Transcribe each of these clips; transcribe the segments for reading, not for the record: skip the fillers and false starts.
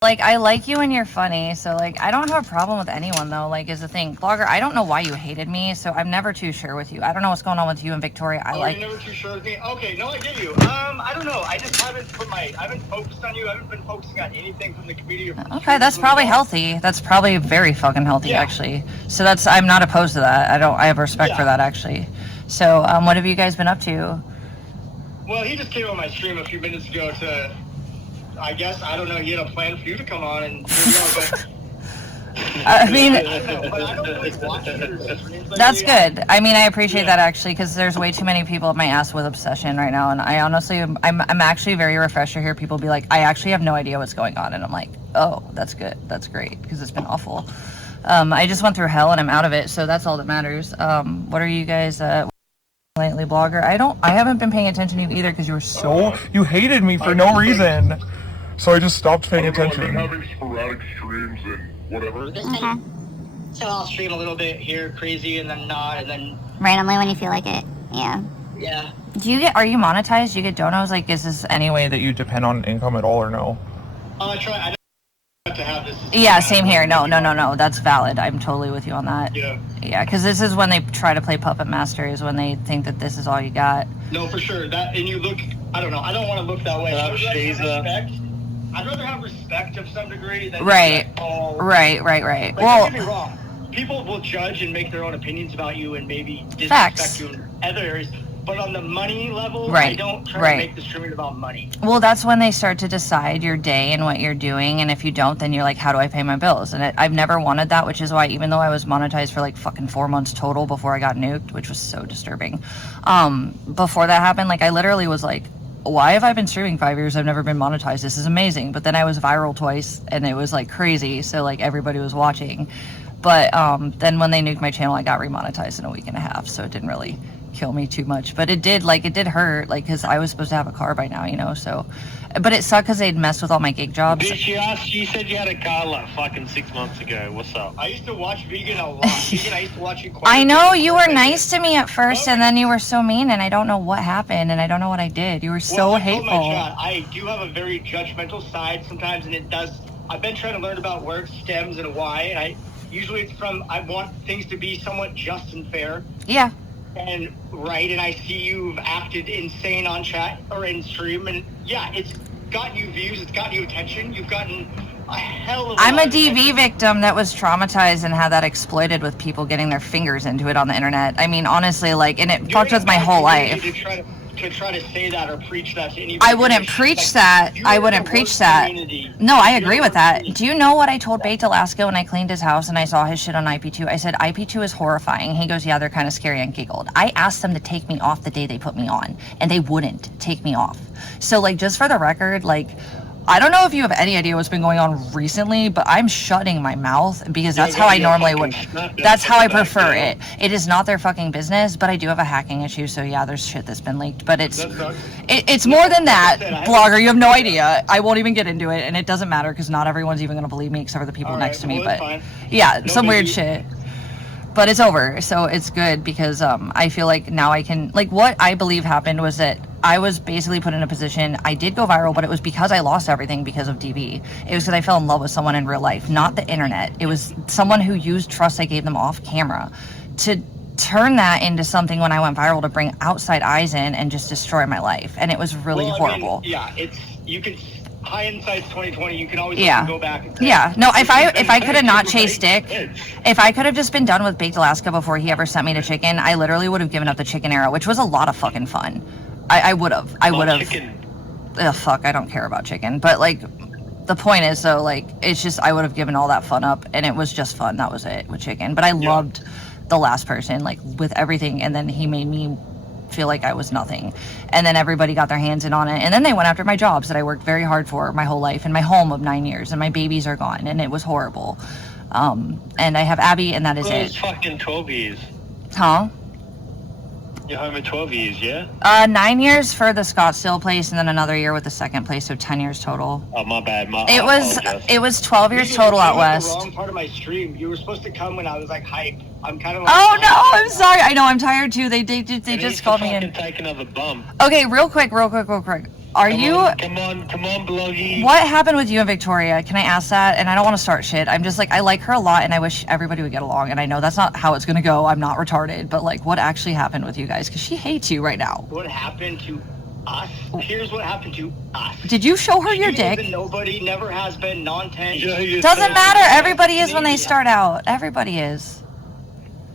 Like, I like you and you're funny, so, like, I don't have a problem with anyone, though, like, is the thing. Blogger, I don't know why you hated me, so I'm never too sure with you. I don't know what's going on with you and Victoria. You're never too sure with me? Okay, no, I get you. I don't know. I just haven't focused on you. I haven't been focusing on anything from the community. Okay, that's probably healthy. That's probably very fucking healthy, actually. So I'm not opposed to that. I have respect for that, actually. So, what have you guys been up to? Well, he just came on my stream a few minutes ago to... I guess, I don't know, he had a plan for you to come on and but I mean, I don't know, but I don't really watch streams like that's good. I mean, I appreciate that actually, because there's way too many people up my ass with obsession right now, and I honestly, I'm actually very refreshed to hear people be like, I actually have no idea what's going on, and I'm like, oh, that's good, that's great, because it's been awful. I just went through hell and I'm out of it, so that's all that matters. What are you guys, lately, blogger? I haven't been paying attention to you either, because you hated me for no reason. So I just stopped paying attention. I've been having sporadic streams and whatever. So I'll stream a little bit here, crazy, and then not, and then... randomly when you feel like it. Yeah. Yeah. Are you monetized? Do you get donos? Like, is this any way that you depend on income at all, or no? I don't have to have this. Yeah, same here. No. That's valid. I'm totally with you on that. Yeah. Yeah, because this is when they try to play Puppet Master, is when they think that this is all you got. No, for sure. That, and you look, I don't know, I don't want to look that way. I'd rather have respect of some degree than Right. Like, Well, don't get me wrong. People will judge and make their own opinions about you and maybe disrespect you in other areas. But on the money level, I don't try to make the streaming about money. Well, that's when they start to decide your day and what you're doing, and if you don't, then you're like, how do I pay my bills? And I've never wanted that, which is why, even though I was monetized for like fucking 4 months total before I got nuked, which was so disturbing, before that happened, like, I literally was like, why have I been streaming 5 years? I've never been monetized. This is amazing. But then I was viral twice, and it was like crazy, so like everybody was watching. But then when they nuked my channel, I got remonetized in a week and a half, so it didn't really kill me too much, but it did hurt, like, because I was supposed to have a car by now, you know, so, but it sucked because they'd messed with all my gig jobs. Bitch, you said you had a car like fucking 6 months ago. What's up? I used to watch Vegan a lot. I used to watch you quite I know, you were nice to me at first, and then you were so mean, and I don't know what happened, and I don't know what I did. You were so hateful. I do have a very judgmental side sometimes, and I've been trying to learn about where it stems and why, and usually it's from, I want things to be somewhat just and fair. Yeah. And I see you've acted insane on chat or in stream, and yeah, it's gotten you views, it's gotten you attention, you've gotten a hell of a I'm a DV victim that was traumatized and had that exploited with people getting their fingers into it on the internet. I mean, honestly, like, and it fucked with my whole life. To try to say that or preach that to anybody. I wouldn't preach that. I wouldn't preach that. No, I agree with that. Do you know what I told Baked Alaska when I cleaned his house and I saw his shit on IP2? I said, IP2 is horrifying. He goes, yeah, they're kind of scary, and giggled. I asked them to take me off the day they put me on, and they wouldn't take me off. So, like, just for the record, like, I don't know if you have any idea what's been going on recently, but I'm shutting my mouth because that's how I normally would. That's how I prefer it. It is not their fucking business, but I do have a hacking issue, so yeah, there's shit that's been leaked. But it's more than that, blogger. You have no idea. I won't even get into it, and it doesn't matter because not everyone's even gonna believe me except for the people next to me. But yeah, some weird shit. But it's over, so it's good because I feel like now I can, like, what I believe happened was that I was basically put in a position, I did go viral, but it was because I lost everything because of DV. It was because I fell in love with someone in real life, not the internet. It was someone who used trust I gave them off camera to turn that into something when I went viral to bring outside eyes in and just destroy my life. And it was really horrible. Hindsight's 2020. You can always go back and say, no, if I could have not chased Dick, if I could have just been done with Baked Alaska before he ever sent me to chicken, I literally would have given up the chicken era, which was a lot of fucking fun. I would have. Ugh, fuck, I don't care about chicken. But, like, the point is, though, like, it's just, I would have given all that fun up, and it was just fun. That was it with chicken. But I loved the last person, like, with everything, and then he made me feel like I was nothing, and then everybody got their hands in on it, and then they went after my jobs that I worked very hard for my whole life, and my home of 9 years, and my babies are gone, and it was horrible. And I have Abby, and that is it. Fucking 12 years. Huh? You're home at 12 years, yeah? 9 years for the Scottsdale place, and then another year with the second place, so 10 years total. Oh, my bad. It was 12 years total out west. The wrong part of my stream. You were supposed to come when I was like hype. I'm kind of like. Oh no, I'm sorry. I know I'm tired too. They just called me in. Take another bump. Okay, real quick. Are you? Come on, Bloggy. What happened with you and Victoria? Can I ask that? And I don't want to start shit. I'm just like, I like her a lot, and I wish everybody would get along. And I know that's not how it's gonna go. I'm not retarded, but like, what actually happened with you guys? Because she hates you right now. What happened to us? Here's what happened to us. Did you show her your dick? Nobody, never has been, non-10. Doesn't matter. Everybody is when they start out. Everybody is.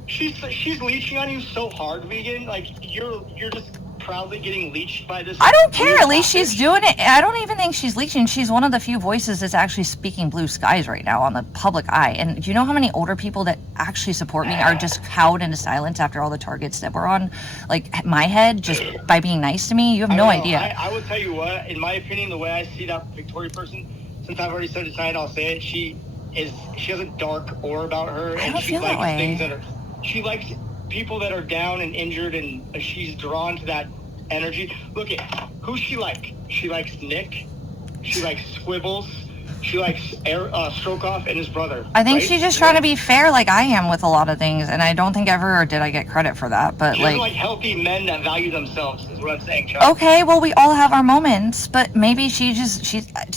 She's leeching on you so hard, Vegan. Like you're just proudly getting leeched by this. I don't care. At least she's doing it. I don't even think she's leeching. She's one of the few voices that's actually speaking blue skies right now on the public eye. And do you know how many older people that actually support me are just cowed into silence after all the targets that were on, like, my head just by being nice to me? You have no idea. I will tell you what. In my opinion, the way I see that Victoria person, since I've already said it tonight, I'll say it. She has a dark aura about her, I and don't she feel that likes way. things that are. She likes people that are down and injured, and she's drawn to that energy. Look at who she like. She likes Nick. She likes Squibbles. She likes Strokeoff and his brother. I think right? she's just trying to be fair like I am with a lot of things, and I don't think ever did I get credit for that, but she doesn't like healthy men that value themselves is what I'm saying, Chuck. Okay, well, we all have our moments, but maybe she's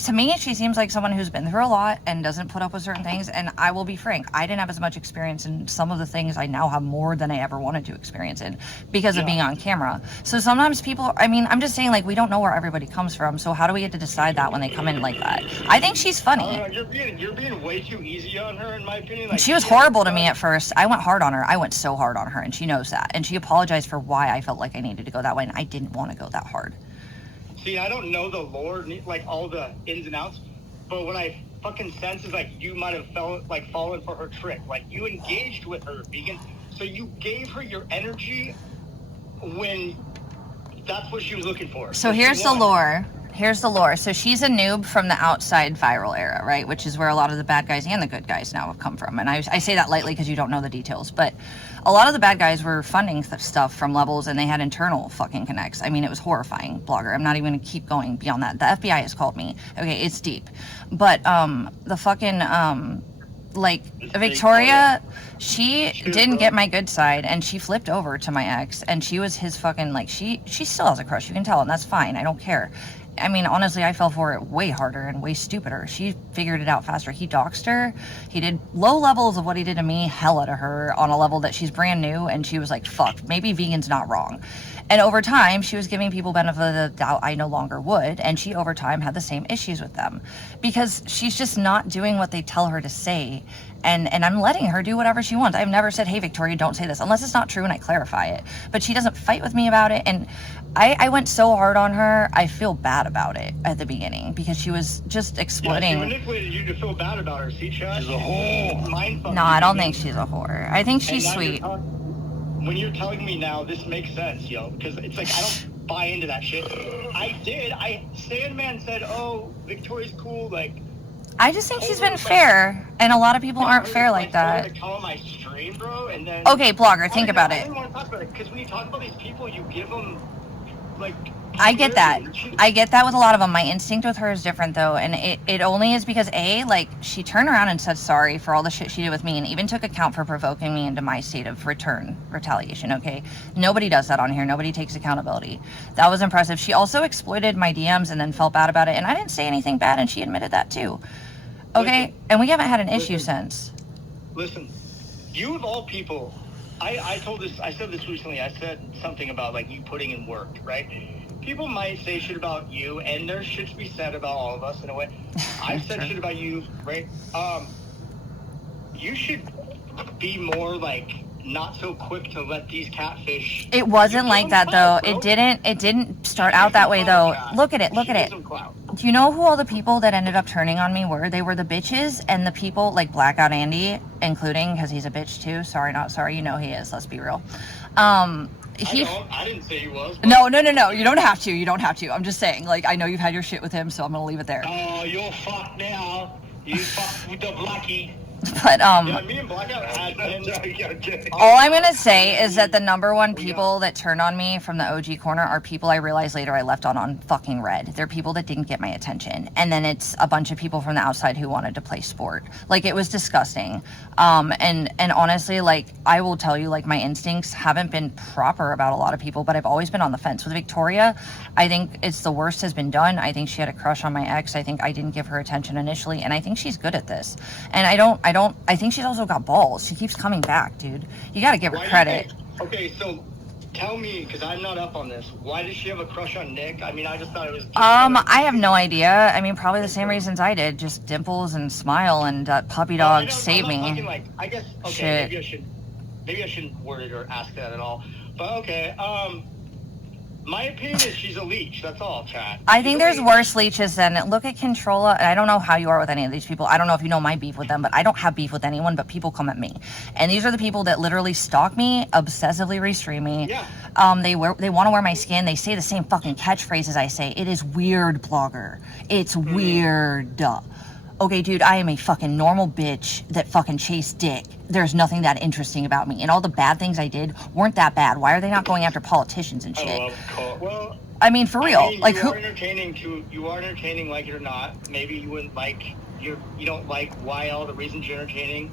to me, she seems like someone who's been through a lot and doesn't put up with certain things, and I will be frank, I didn't have as much experience in some of the things I now have more than I ever wanted to experience in because of being on camera. So sometimes people, I mean, I'm just saying, like, we don't know where everybody comes from, so how do we get to decide that when they come in like that? I think she's funny. You're being way too easy on her, in my opinion. Like, she was horrible to me at first. I went hard on her. I went so hard on her, and she knows that. And she apologized for why I felt like I needed to go that way, and I didn't want to go that hard. See, I don't know the lore, like all the ins and outs, but what I fucking sense is like you might have fallen for her trick. Like you engaged with her, Vegan, so you gave her your energy when that's what she was looking for. So here's the lore. So she's a noob from the outside viral era, right? Which is where a lot of the bad guys and the good guys now have come from. And I say that lightly because you don't know the details. But a lot of the bad guys were funding stuff from levels, and they had internal fucking connects. I mean, it was horrifying, blogger. I'm not even going to keep going beyond that. The FBI has called me. Okay, it's deep. But the fucking... Victoria, she didn't get my good side, and she flipped over to my ex, and she was his fucking, like, she still has a crush, you can tell, and that's fine, I don't care. I mean, honestly, I fell for it way harder and way stupider. She figured it out faster. He doxed her. He did low levels of what he did to me, hell out of her, on a level that she's brand new, and she was like, fuck, maybe Vegan's not wrong. And over time, she was giving people benefit of the doubt I no longer would, and she over time had the same issues with them. Because she's just not doing what they tell her to say, and I'm letting her do whatever she wants. I've never said, hey, Victoria, don't say this, unless it's not true and I clarify it. But she doesn't fight with me about it, and I went so hard on her, I feel bad about it at the beginning, because she was just exploiting. Yeah, she manipulated you to feel bad about her, see, Chad? She's a whore. No, I don't think she's a whore. I think she's sweet. When you're telling me now, this makes sense, yo, because it's like I don't buy into that shit. I did. Sandman said, "Oh, Victoria's cool." Like, I just think she's been fair, and a lot of people aren't fair like that. My stream, bro, and then okay, blogger, think about it. I don't want to talk about it because when you talk about these people, you give them like. I get that. I get that with a lot of them. My instinct with her is different, though, and it only is because, she turned around and said sorry for all the shit she did with me, and even took account for provoking me into my state of retaliation, okay? Nobody does that on here. Nobody takes accountability. That was impressive. She also exploited my DMs and then felt bad about it, and I didn't say anything bad, and she admitted that, too. Okay? And we haven't had an issue since. Listen, you of all people, I said this recently, I said something about, like, you putting in work, right? People might say shit about you, and there's shit to be said about all of us in a way. I've said shit about you, right? You should be more like not so quick to let these catfish. It wasn't like that though. It didn't start out that way though. Look at it. Do you know who all the people that ended up turning on me were? They were the bitches and the people like Blackout Andy, including, because he's a bitch too. Sorry, not sorry. You know he is. Let's be real. I didn't say he was. No. You don't have to. I'm just saying, like, I know you've had your shit with him, so I'm gonna leave it there. Oh, you're fucked now. You fucked with the Blackie. But Yeah, me and Blackout had been. all I'm gonna say is that the number one people that turned on me from the OG corner are people I realized later I left on fucking red. They're people that didn't get my attention, and then it's a bunch of people from the outside who wanted to play sport. Like, it was disgusting. And honestly, like, I will tell you, like, my instincts haven't been proper about a lot of people, but I've always been on the fence with Victoria. I think it's the worst has been done. I think she had a crush on my ex. I think I didn't give her attention initially, and I think she's good at this. And I think she's also got balls. She keeps coming back, dude. You gotta give her credit. Okay, so tell me, because I'm not up on this. Why does she have a crush on Nick? I mean, I just thought it was. I have no idea. I mean, probably the same reasons I did. Just dimples and smile and puppy dog saved me. Like, I guess. Okay, maybe I shouldn't word it or ask that at all. But okay, my opinion is she's a leech. That's all, chat. I think there's worse leeches than, look at Controlla. And I don't know how you are with any of these people. I don't know if you know my beef with them, but I don't have beef with anyone, but people come at me. And these are the people that literally stalk me, obsessively restream me. Yeah. They want to wear my skin. They say the same fucking catchphrases I say. It is weird, blogger. It's weird. Okay, dude, I am a fucking normal bitch that fucking chased dick. There's nothing that interesting about me. And all the bad things I did weren't that bad. Why are they not going after politicians and shit? Well, I mean, for real. You like, are entertaining, like it or not. Maybe you wouldn't like, you don't like why all the reasons you're entertaining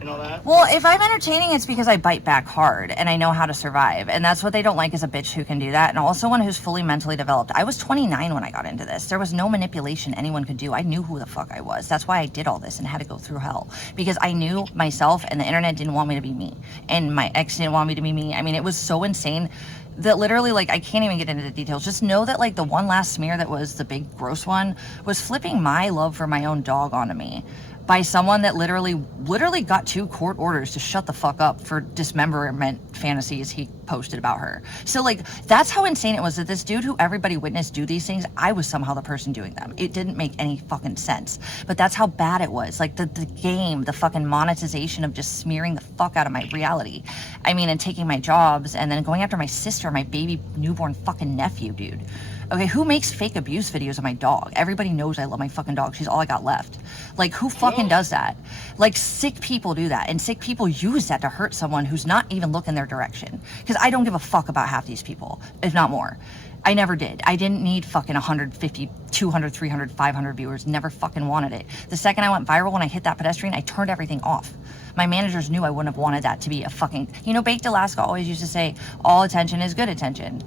and all that. Well, if I'm entertaining, it's because I bite back hard and I know how to survive. And that's what they don't like, is a bitch who can do that. And also one who's fully mentally developed. I was 29 when I got into this. There was no manipulation anyone could do. I knew who the fuck I was. That's why I did all this and had to go through hell. Because I knew myself, and the internet didn't want me to be me. And my ex didn't want me to be me. I mean, it was so insane that literally, like, I can't even get into the details. Just know that, like, the one last smear that was the big gross one was flipping my love for my own dog onto me by someone that literally got 2 court orders to shut the fuck up for dismemberment fantasies he posted about her. So, like, that's how insane it was that this dude who everybody witnessed do these things, I was somehow the person doing them. It didn't make any fucking sense. But that's how bad it was. Like, the game, the fucking monetization of just smearing the fuck out of my reality. I mean, and taking my jobs and then going after my sister, my baby newborn fucking nephew, dude. Okay, who makes fake abuse videos of my dog? Everybody knows I love my fucking dog. She's all I got left. Like, who fucking does that? Like, sick people do that. And sick people use that to hurt someone who's not even looking their direction. Because I don't give a fuck about half these people, if not more. I never did. I didn't need fucking 150, 200, 300, 500 viewers. Never fucking wanted it. The second I went viral, when I hit that pedestrian, I turned everything off. My managers knew I wouldn't have wanted that to be a fucking... You know, Baked Alaska always used to say, all attention is good attention.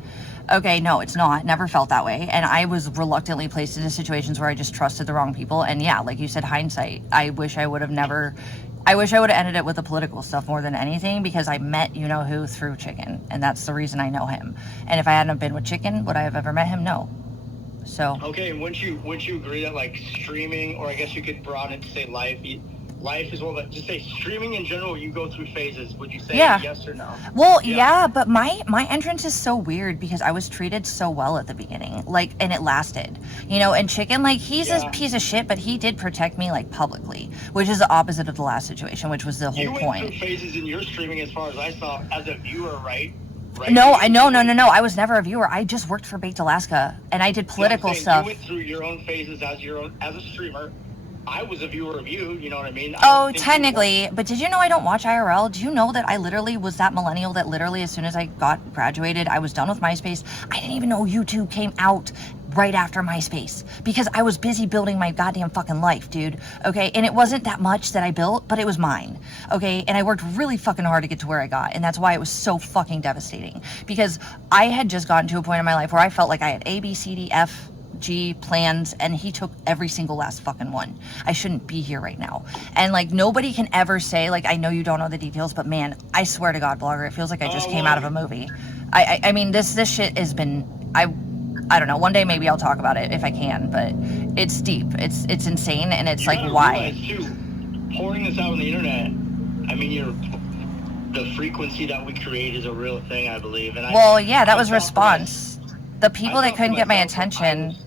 Okay, no, it's not. Never felt that way. And I was reluctantly placed into situations where I just trusted the wrong people. And yeah, like you said, hindsight. I wish I would have ended it with the political stuff more than anything, because I met you-know-who through Chicken. And that's the reason I know him. And if I hadn't have been with Chicken, would I have ever met him? No. So. Okay, and wouldn't you agree that, like, streaming, or I guess you could broaden it to say life as well, but just say streaming in general, you go through phases. Would you say yes or no? Well, yeah, but my entrance is so weird because I was treated so well at the beginning, like, and it lasted, and Chicken, like, he's a piece of shit, but he did protect me, like, publicly, which is the opposite of the last situation, which was the whole point. You went through phases in your streaming, as far as I saw, as a viewer, right? No, I was never a viewer. I just worked for Baked Alaska, and I did political stuff. You went through your own phases as a streamer. I was a viewer of you, you know what I mean? Oh, technically, but did you know I don't watch IRL? Do you know that I literally was that millennial that literally as soon as I graduated, I was done with MySpace. I didn't even know YouTube came out right after MySpace because I was busy building my goddamn fucking life, dude. Okay, and it wasn't that much that I built, but it was mine. Okay, and I worked really fucking hard to get to where I got, and that's why it was so fucking devastating, because I had just gotten to a point in my life where I felt like I had A, B, C, D, F, G plans, and he took every single last fucking one. I shouldn't be here right now. And, like, nobody can ever say, like, I know you don't know the details, but man, I swear to God, blogger, it feels like I just came out of a movie. I mean, this shit has been, I don't know, one day maybe I'll talk about it if I can, but it's deep. It's insane, and it's like, why? Too, pouring this out on the internet, I mean, the frequency that we create is a real thing, I believe. And well, yeah, that was response. The people that couldn't get my attention.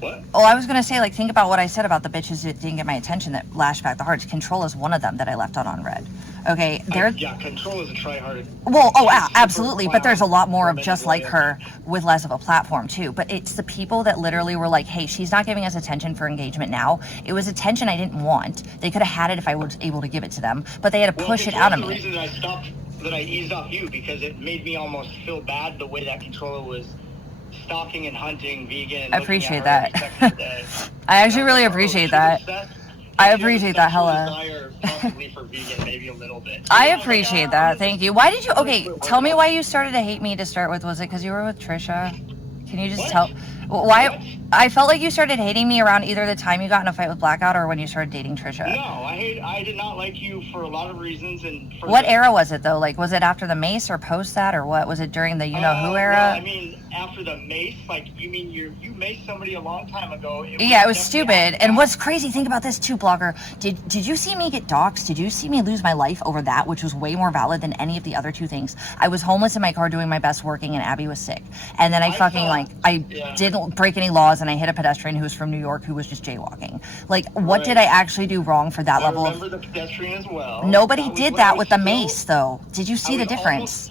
What? Oh, I was going to say, like, think about what I said about the bitches that didn't get my attention that lashed back the hearts. Control is one of them that I left on red. Okay, they're... Yeah, Control is a try-hard. Well, oh, Super absolutely, but there's a lot more of woman just like lawyer. her with less of a platform, too. But it's the people that literally were like, hey, she's not giving us attention for engagement now. It was attention I didn't want. They could have had it if I was able to give it to them, but they had to push it out of The me. reason that I eased off you, because it made me almost feel bad the way that Controller was stalking and hunting vegan. And I looking appreciate at her that. every second day. I actually really appreciate that. I appreciate that, hella. Desire possibly for vegan, maybe a little bit. I appreciate that. Thank you. Why did you... Okay, tell me why you started to hate me to start with. Was it because you were with Trisha? Can you just What? tell... Why... I felt like you started hating me around either the time you got in a fight with Blackout or when you started dating Trisha. No, I did not like you for a lot of reasons. And for What era was it, though? Like, was it after the Mace or post that, or what? Was it during the you-know-who era? Well, I mean, after the Mace, like, you mean you maced somebody a long time ago. Yeah, it was stupid. And what's crazy, think about this too, blogger. Did you see me get doxxed? Did you see me lose my life over that, which was way more valid than any of the other two things? I was homeless in my car doing my best working, and Abby was sick. And then I didn't break any laws, and I hit a pedestrian who was from New York who was just jaywalking. Like, what did I actually do wrong for that level of... I remember the pedestrian as well. Nobody did that with the Mace, though. Did you see the difference?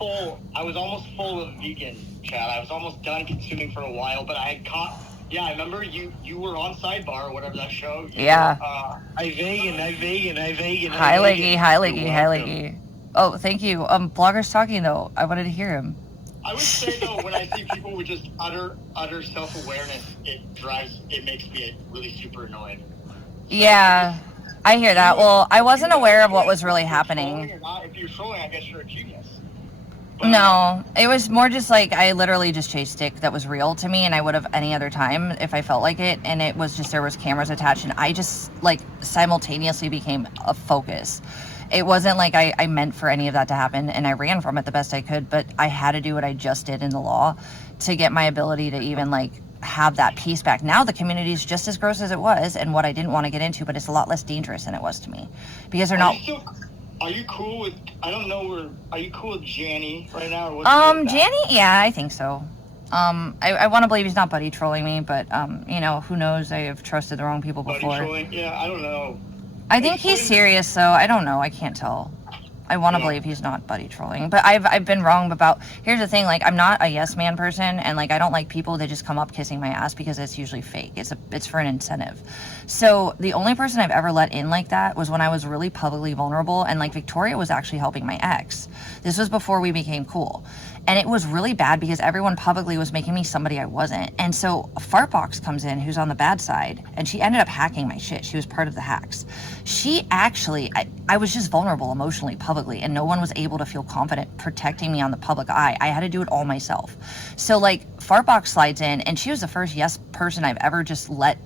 I was almost full of vegan, Chad. I was almost done consuming for a while, but I had caught... Yeah, I remember you were on Sidebar or whatever that show. Yeah. I vegan. Hi, Leggy. Oh, thank you. Blogger's talking, though. I wanted to hear him. I would say, though, when I see people with just utter self-awareness, it makes me really super annoyed. Yeah, I hear that. Well, I wasn't aware of what was really happening. If you're trolling, I guess you're a genius. No, it was more just like I literally just chased dick that was real to me, and I would have any other time if I felt like it, and it was just there was cameras attached, and I just like simultaneously became a focus. It wasn't like I meant for any of that to happen, and I ran from it the best I could, but I had to do what I just did in the law to get my ability to even like have that peace back. Now the community is just as gross as it was, and what I didn't want to get into, but it's a lot less dangerous than it was to me because they're not... Are you cool with, I don't know, are you cool with Janny right now? Or Janny? Yeah, I think so. I want to believe he's not buddy trolling me, but, you know, who knows? I have trusted the wrong people before. Buddy trolling? Yeah, I don't know. I think he's serious, though. I don't know. I can't tell. I want to believe he's not buddy trolling, but I've been wrong about... Here's the thing, like, I'm not a yes man person, and like I don't like people that just come up kissing my ass because it's usually fake. It's for an incentive. So the only person I've ever let in like that was when I was really publicly vulnerable, and like Victoria was actually helping my ex. This was before we became cool. And it was really bad because everyone publicly was making me somebody I wasn't. And so Fartbox comes in, who's on the bad side, and she ended up hacking my shit. She was part of the hacks. She actually, I was just vulnerable emotionally, publicly, and no one was able to feel confident protecting me on the public eye. I had to do it all myself. So like Fartbox slides in, and she was the first yes person I've ever just let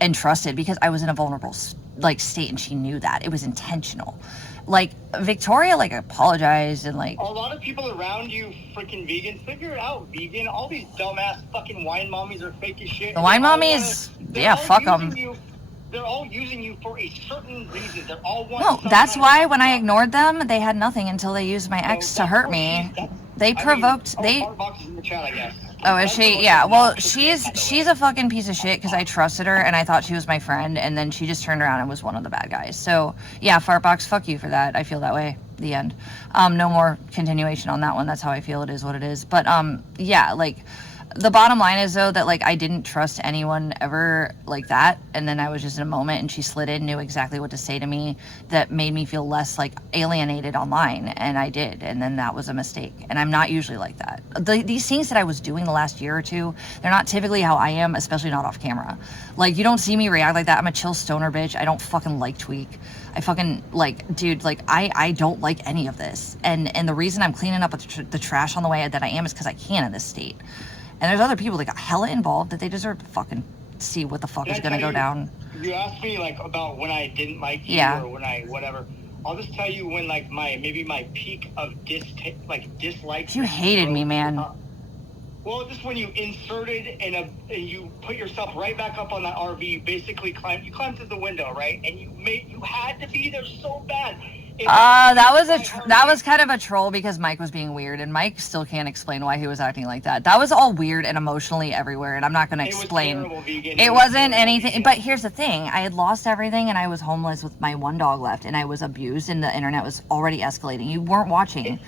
and trusted because I was in a vulnerable like state, and she knew that. It was intentional. Like, Victoria, like, apologized and, like... A lot of people around you freaking vegans, figure it out, vegan. All these dumbass fucking wine mommies are fake as shit. The wine mommies? Yeah, fuck them. They're all using you for a certain reason. They're all one... No, that's why when I ignored them, they had nothing until they used my ex to hurt me. They provoked... Fartbox is in the chat, I guess. Oh, is she? Yeah, well, she's a fucking piece of shit because I trusted her and I thought she was my friend, and then she just turned around and was one of the bad guys. So, yeah, Fartbox, fuck you for that. I feel that way. The end. No more continuation on that one. That's how I feel. It is what it is. But, yeah, like... The bottom line is, though, that, like, I didn't trust anyone ever like that, and then I was just in a moment, and she slid in, knew exactly what to say to me that made me feel less, like, alienated online, and I did, and then that was a mistake, and I'm not usually like that. These things that I was doing the last year or two, they're not typically how I am, especially not off camera. Like, you don't see me react like that. I'm a chill stoner bitch. I don't fucking like tweak. I fucking, like, dude, like, I don't like any of this, and the reason I'm cleaning up the trash on the way that I am is because I can in this state. And there's other people that got hella involved that they deserve to fucking see what the fuck is gonna go down. You asked me, like, about when I didn't like you or when I whatever. I'll just tell you when, like, my peak of dislikes. You hated me, man. Well, just when you inserted and you put yourself right back up on that RV, you basically climbed through the window, right? And you had to be there so bad. That was kind of a troll because Mike was being weird, and Mike still can't explain why he was acting like that. That was all weird and emotionally everywhere, and I'm not going to explain. It was terrible, vegan. It wasn't anything, but here's the thing. I had lost everything, and I was homeless with my one dog left, and I was abused, and the internet was already escalating. You weren't watching,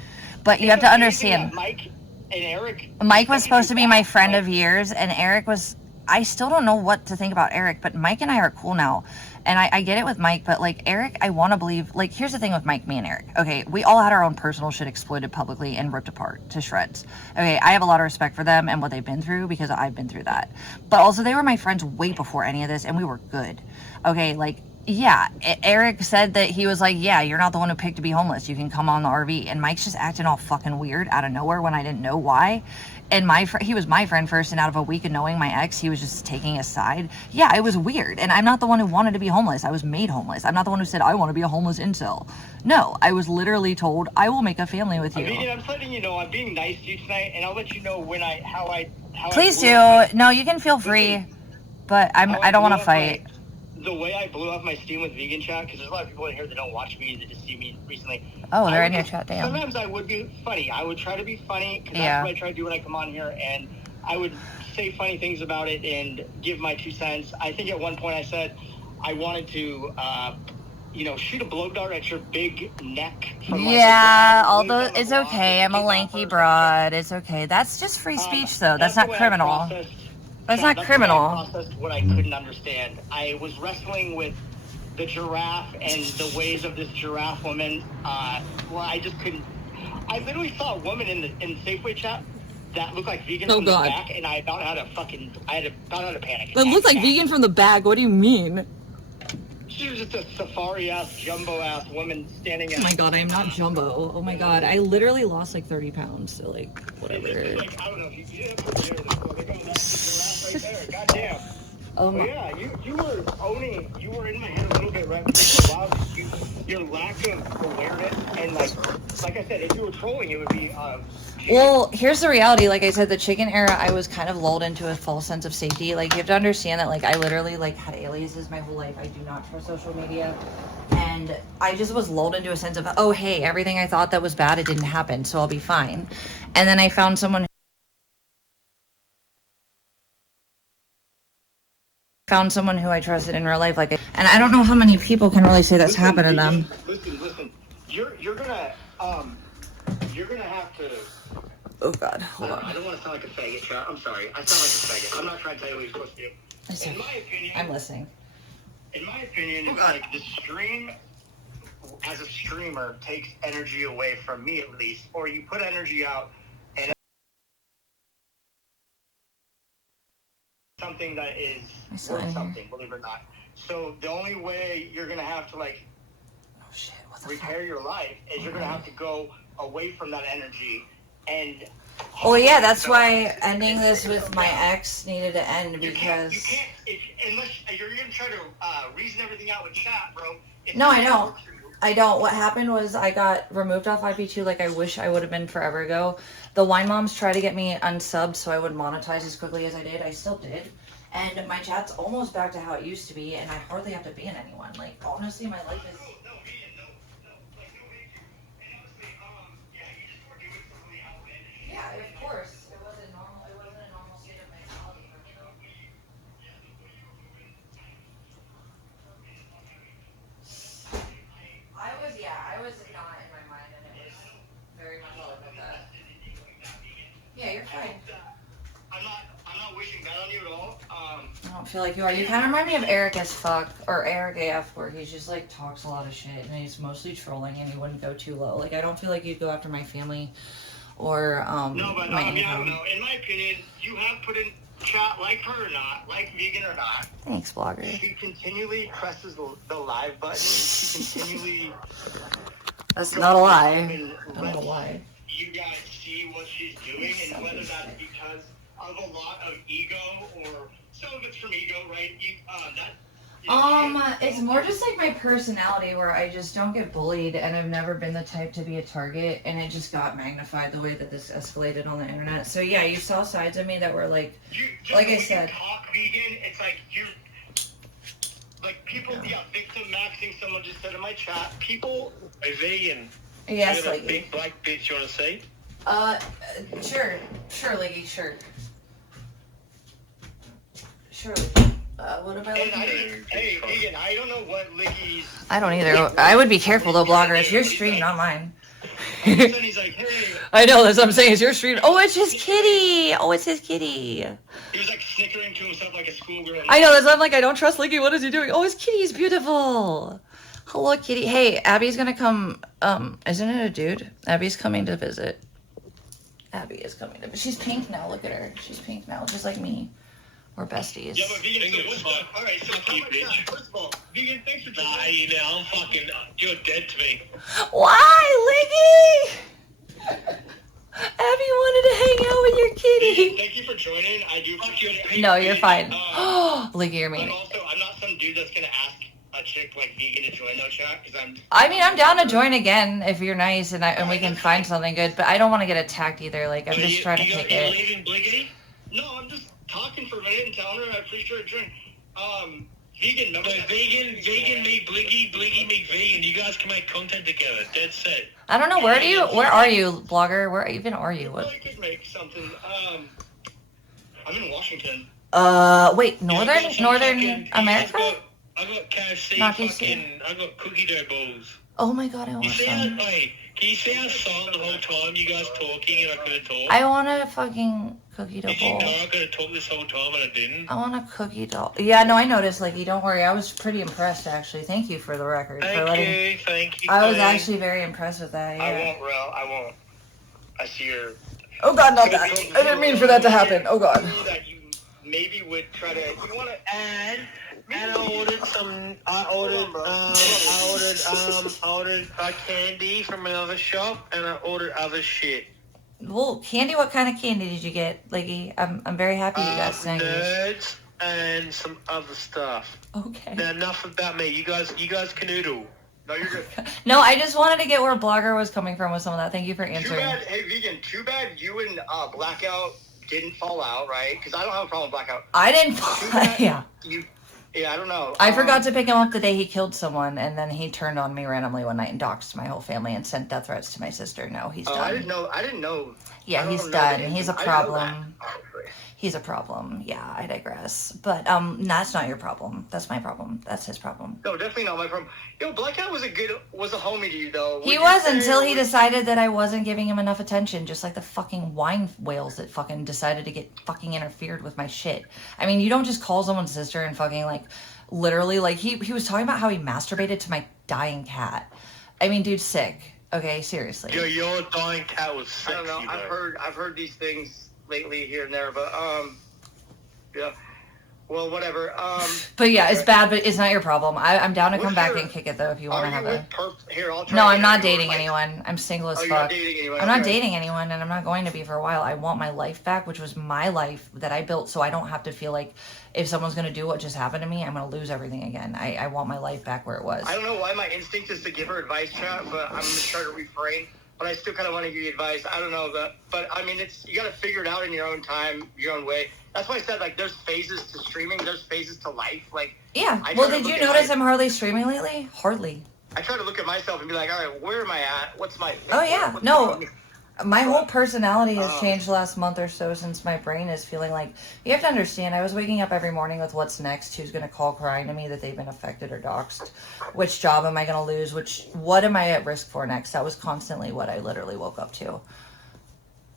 but you have to understand. Mike and Eric. Mike was supposed to be my friend of years, and Eric was. I still don't know what to think about Eric, but Mike and I are cool now. And I get it with Mike, but like Eric, I want to believe, like, here's the thing with Mike, me and Eric. Okay, we all had our own personal shit exploited publicly and ripped apart to shreds. Okay, I have a lot of respect for them and what they've been through because I've been through that. But also, they were my friends way before any of this, and we were good. Okay, like, yeah, Eric said that he was like, yeah, you're not the one who picked to be homeless. You can come on the RV. And Mike's just acting all fucking weird out of nowhere when I didn't know why. And he was my friend first, and out of a week of knowing my ex, he was just taking a side. Yeah, it was weird. And I'm not the one who wanted to be homeless. I was made homeless. I'm not the one who said, I want to be a homeless incel. No, I was literally told, I will make a family with you. I'm just letting you know, I'm being nice to you tonight, and I'll let you know how Please do. No, you can feel free, but I don't want to fight. The way I blew off my steam with vegan chat, because there's a lot of people in here that don't watch me, that just see me recently. Oh, they're in your chat, damn. Sometimes I would be funny. I would try to be funny, because that's what I try to do when I come on here, and I would say funny things about it and give my 2 cents. I think at one point I said I wanted to, shoot a blow dart at your big neck. Yeah, although it's okay. I'm a lanky broad. It's okay. That's just free speech, though. That's not criminal. That's not criminal. I processed what I couldn't understand. I was wrestling with the giraffe and the ways of this giraffe woman. I just couldn't. I literally saw a woman in the Safeway chat that looked like vegan from the back, and I about had a panic. That looked like vegan from the back. What do you mean? She was just a safari-ass, jumbo-ass woman standing Oh my god, I am not jumbo. Oh my god, I literally lost like 30 pounds, so like, whatever. Like, I don't know if you did put the giraffe right there. Goddamn. But yeah, you were in my head a little bit right before a while. Your lack of awareness, and like I said, if you were trolling, it would be well, here's the reality. Like I said, the chicken era, I was kind of lulled into a false sense of safety. Like, you have to understand that, like, I literally, like, had aliases my whole life. I do not trust social media. And I just was lulled into a sense of, oh, hey, everything I thought that was bad, it didn't happen, so I'll be fine. And then I found someone who I trusted in real life. Like, and I don't know how many people can really say that's happened to them. Listen. You're gonna have to. Oh God, hold on. I don't want to sound like a faggot, chat. I'm sorry. I sound like a faggot. I'm not trying to tell you what you're supposed to do. In my opinion, I'm listening. In my opinion, it's like the stream, as a streamer, takes energy away from me at least, or you put energy out and something that is worth something, believe it or not. So the only way you're gonna have to repair your life is you're gonna have to go away from that energy. And well, yeah, that's why ending this with my ex needed to end, because you can't unless you're gonna try to reason everything out with chat, bro. No, I don't. What happened was I got removed off IP2 like I wish I would have been forever ago. The wine moms tried to get me unsubbed so I would monetize as quickly as I did. I still did. And my chat's almost back to how it used to be, and I hardly have to ban anyone. Like, honestly, my life is... Yeah, of course. It wasn't a normal state of mentality for me. I was not in my mind, and it was very much all about that. Yeah, you're fine. I'm not wishing bad on you at all. I don't feel like you are. You kind of remind me of Eric as fuck, or Eric AF, where he's just like talks a lot of shit, and he's mostly trolling, and he wouldn't go too low. Like, I don't feel like you'd go after my family. Or, no, but my I don't know. In my opinion, you have put in chat, like her or not, like vegan or not. Thanks, blogger. She continually presses the live button. She continually. That's not a lie. Not a lie. You guys see what she's doing, and whether that's because of a lot of ego or some of it's from ego, right? It's more just like my personality, where I just don't get bullied, and I've never been the type to be a target, and it just got magnified the way that this escalated on the internet. So yeah, you saw sides of me that were like I said. Talk vegan, it's like like people, victim maxing. Someone just said in my chat, people. A vegan. Yes, You got a like big black bitch you want to see? sure, Leggy, sure. Surely. What about Hey, Vegan, I don't know what Liggy's... I don't either. I would be careful though, blogger. It's your stream, not mine. All of a sudden he's like, hey. I know, that's what I'm saying. It's your stream. Oh, it's his kitty. Oh, it's his kitty. He was like snickering to himself like a schoolgirl. I know, that's why I'm like, I don't trust Liggy. What is he doing? Oh, his kitty is beautiful. Hello, kitty. Hey, Abby's gonna come. Isn't it a dude? Abby's coming to visit. Abby is coming to. She's pink now. Look at her. She's pink now, just like me. We're besties. Yeah, but Vegan, so what's up? All right, so first of all, Vegan, thanks for joining. Nah, you know, I'm fucking. You're dead to me. Why, Liggy? Abby wanted to hang out with your Vegan, kitty. thank you for joining. I do appreciate it. No, you're fine. Liggy, you're But mean. also, I'm not some dude that's gonna ask a chick like Vegan to join no chat because I'm. I mean, I'm down to join again if you're nice and we can find something good. But I don't want to get attacked either. Like I'm just trying to take You it. leaving Bliggity? No, I'm just talking for a minute and telling her I appreciate her joining. Vegan, remember So that- vegan meet Bliggy, Bliggy meet vegan. You guys can make content together. Dead set. I don't know. Where are you, blogger? Where even are you? Well, you could make something. I'm in Washington. Wait, Yeah, Northern I got some fucking- America? I got KFC. Not DC. I got cookie dough balls. Oh my god, I want You see how, some. hey, can you see how silent the whole time you guys talking and I couldn't talk? I want a fucking cookie dough Did you bowl. know I could have talked this whole time and I didn't? I want a cookie dough. Yeah, no, I noticed, Leggy. Don't worry. I was pretty impressed, actually. Thank you for the record. Thank you. I was Queen. actually very impressed with that. Yeah. I won't. I see your. Oh god, not that. I didn't mean for that to happen. Oh god. That you maybe would try to. You want to. And I ordered some. I ordered candy from another shop, and I ordered other shit. Well, candy. What kind of candy did you get, Leggy? I'm very happy you got sang. Nerds and some other stuff. Okay. Now enough about me. You guys canoodle. No, you're good. No, I just wanted to get where Blogger was coming from with some of that. Thank you for Too answering. bad. Hey, Vegan. Too bad you and Blackout didn't fall out, right? Because I don't have a problem with Blackout. I didn't. Too bad Yeah. Yeah, I don't know. I forgot to pick him up the day he killed someone, and then he turned on me randomly one night and doxed my whole family and sent death threats to my sister. No, he's done. I didn't know. Yeah, I don't he's know done. that. He's a I didn't know that. problem. He's a problem. Yeah, I digress. But that's not your problem. That's my problem. That's his problem. No, definitely not my problem. Yo, Blackout was a homie to you though. He was until he decided that I wasn't giving him enough attention, just like the fucking wine whales that fucking decided to get fucking interfered with my shit. I mean, you don't just call someone's sister and fucking like literally like he was talking about how he masturbated to my dying cat. I mean, dude's sick. Okay, seriously. Yo, your dying cat was sexy. I don't know. I've heard these things lately here and there, but yeah. Well, whatever. But yeah, it's bad, but it's not your problem. I'm down to come What's back your- and kick it though if you want to have a. Here, I'll try. No, to I'm get not you, dating like- anyone. I'm single as Oh, you're not fuck. dating anyone. I'm not okay. dating anyone, and I'm not going to be for a while. I want my life back, which was my life that I built, so I don't have to feel like if someone's going to do what just happened to me, I'm going to lose everything again. I want my life back where it was. I don't know why my instinct is to give her advice, chat, but I'm gonna try to refrain. But I still kind of want to give you advice. I don't know, but I mean, you got to figure it out in your own time, your own way. That's why I said like there's phases to streaming, there's phases to life. Like Yeah. I Well, try to did you look at notice my- I'm hardly streaming lately? Hardly. I try to look at myself and be like, all right, where am I at? What's my? Oh, yeah. what's No. going on? My whole personality has Oh. changed the last month or so since my brain is feeling like you have to understand. I was waking up every morning with what's next, who's going to call crying to me that they've been affected or doxxed, which job am I going to lose, what am I at risk for next. That was constantly what I literally woke up to.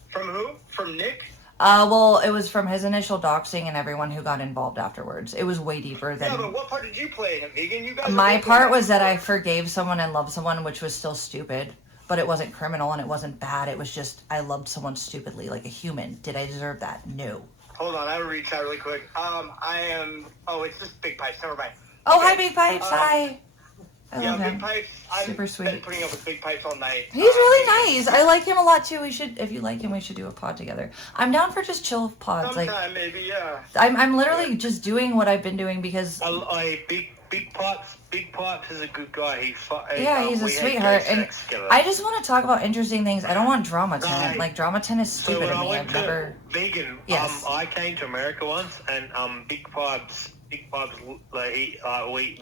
From who? From Nick? Well, it was from his initial doxing and everyone who got involved afterwards. It was way deeper than. Yeah, but what part did you play in it, Vegan? You guys. My part was that I forgave someone and loved someone, which was still stupid. But it wasn't criminal and it wasn't bad. It was just I loved someone stupidly, like a human. Did I deserve that? No. Hold on, I will reach out really quick. I am. Oh, it's just Big Pipes. Never mind. Oh, Okay. hi, Big Pipes. Hi. I Yeah, love Big him. Pipes. I've Super been sweet. putting up with Big Pipes all night. He's really nice. I like him a lot too. We should, if you like him, we should do a pod together. I'm down for just chill pods. Sometime Like maybe, yeah. I'm literally just doing what I've been doing because Big Pipes is a good guy. yeah, he's a sweetheart. And I just want to talk about interesting things. I don't want drama 10. Right. Like drama 10 is stupid So when to I me. went I've never. to vegan, Yes. I came to America once, and Big Pipes Bubs, like,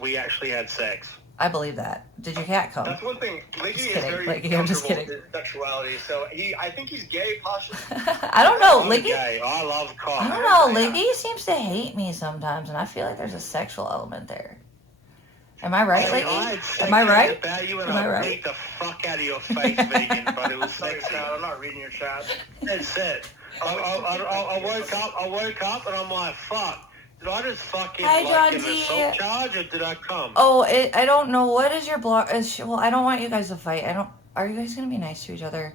we actually had sex. I believe that. Did your cat come? That's one thing. Liggy Just is kidding, very Liggy, I'm just comfortable kidding. with his sexuality, so I think he's gay, possibly. I don't know, I'm Liggy. gay. I love cock. I don't know, Liggy seems to hate me sometimes, and I feel like there's a sexual element there. Am I right, Liggy? Am I right? About you and Am I right? beat the fuck out of your face, vegan, but it was Sorry, sexy. Chad, I'm not reading your chat. That's it. I woke up and I'm like, fuck. Did I just fucking Hi, like an John D. assault charge or did I come? Oh, I don't know. What is your blog? Well, I don't want you guys to fight. Are you guys gonna be nice to each other?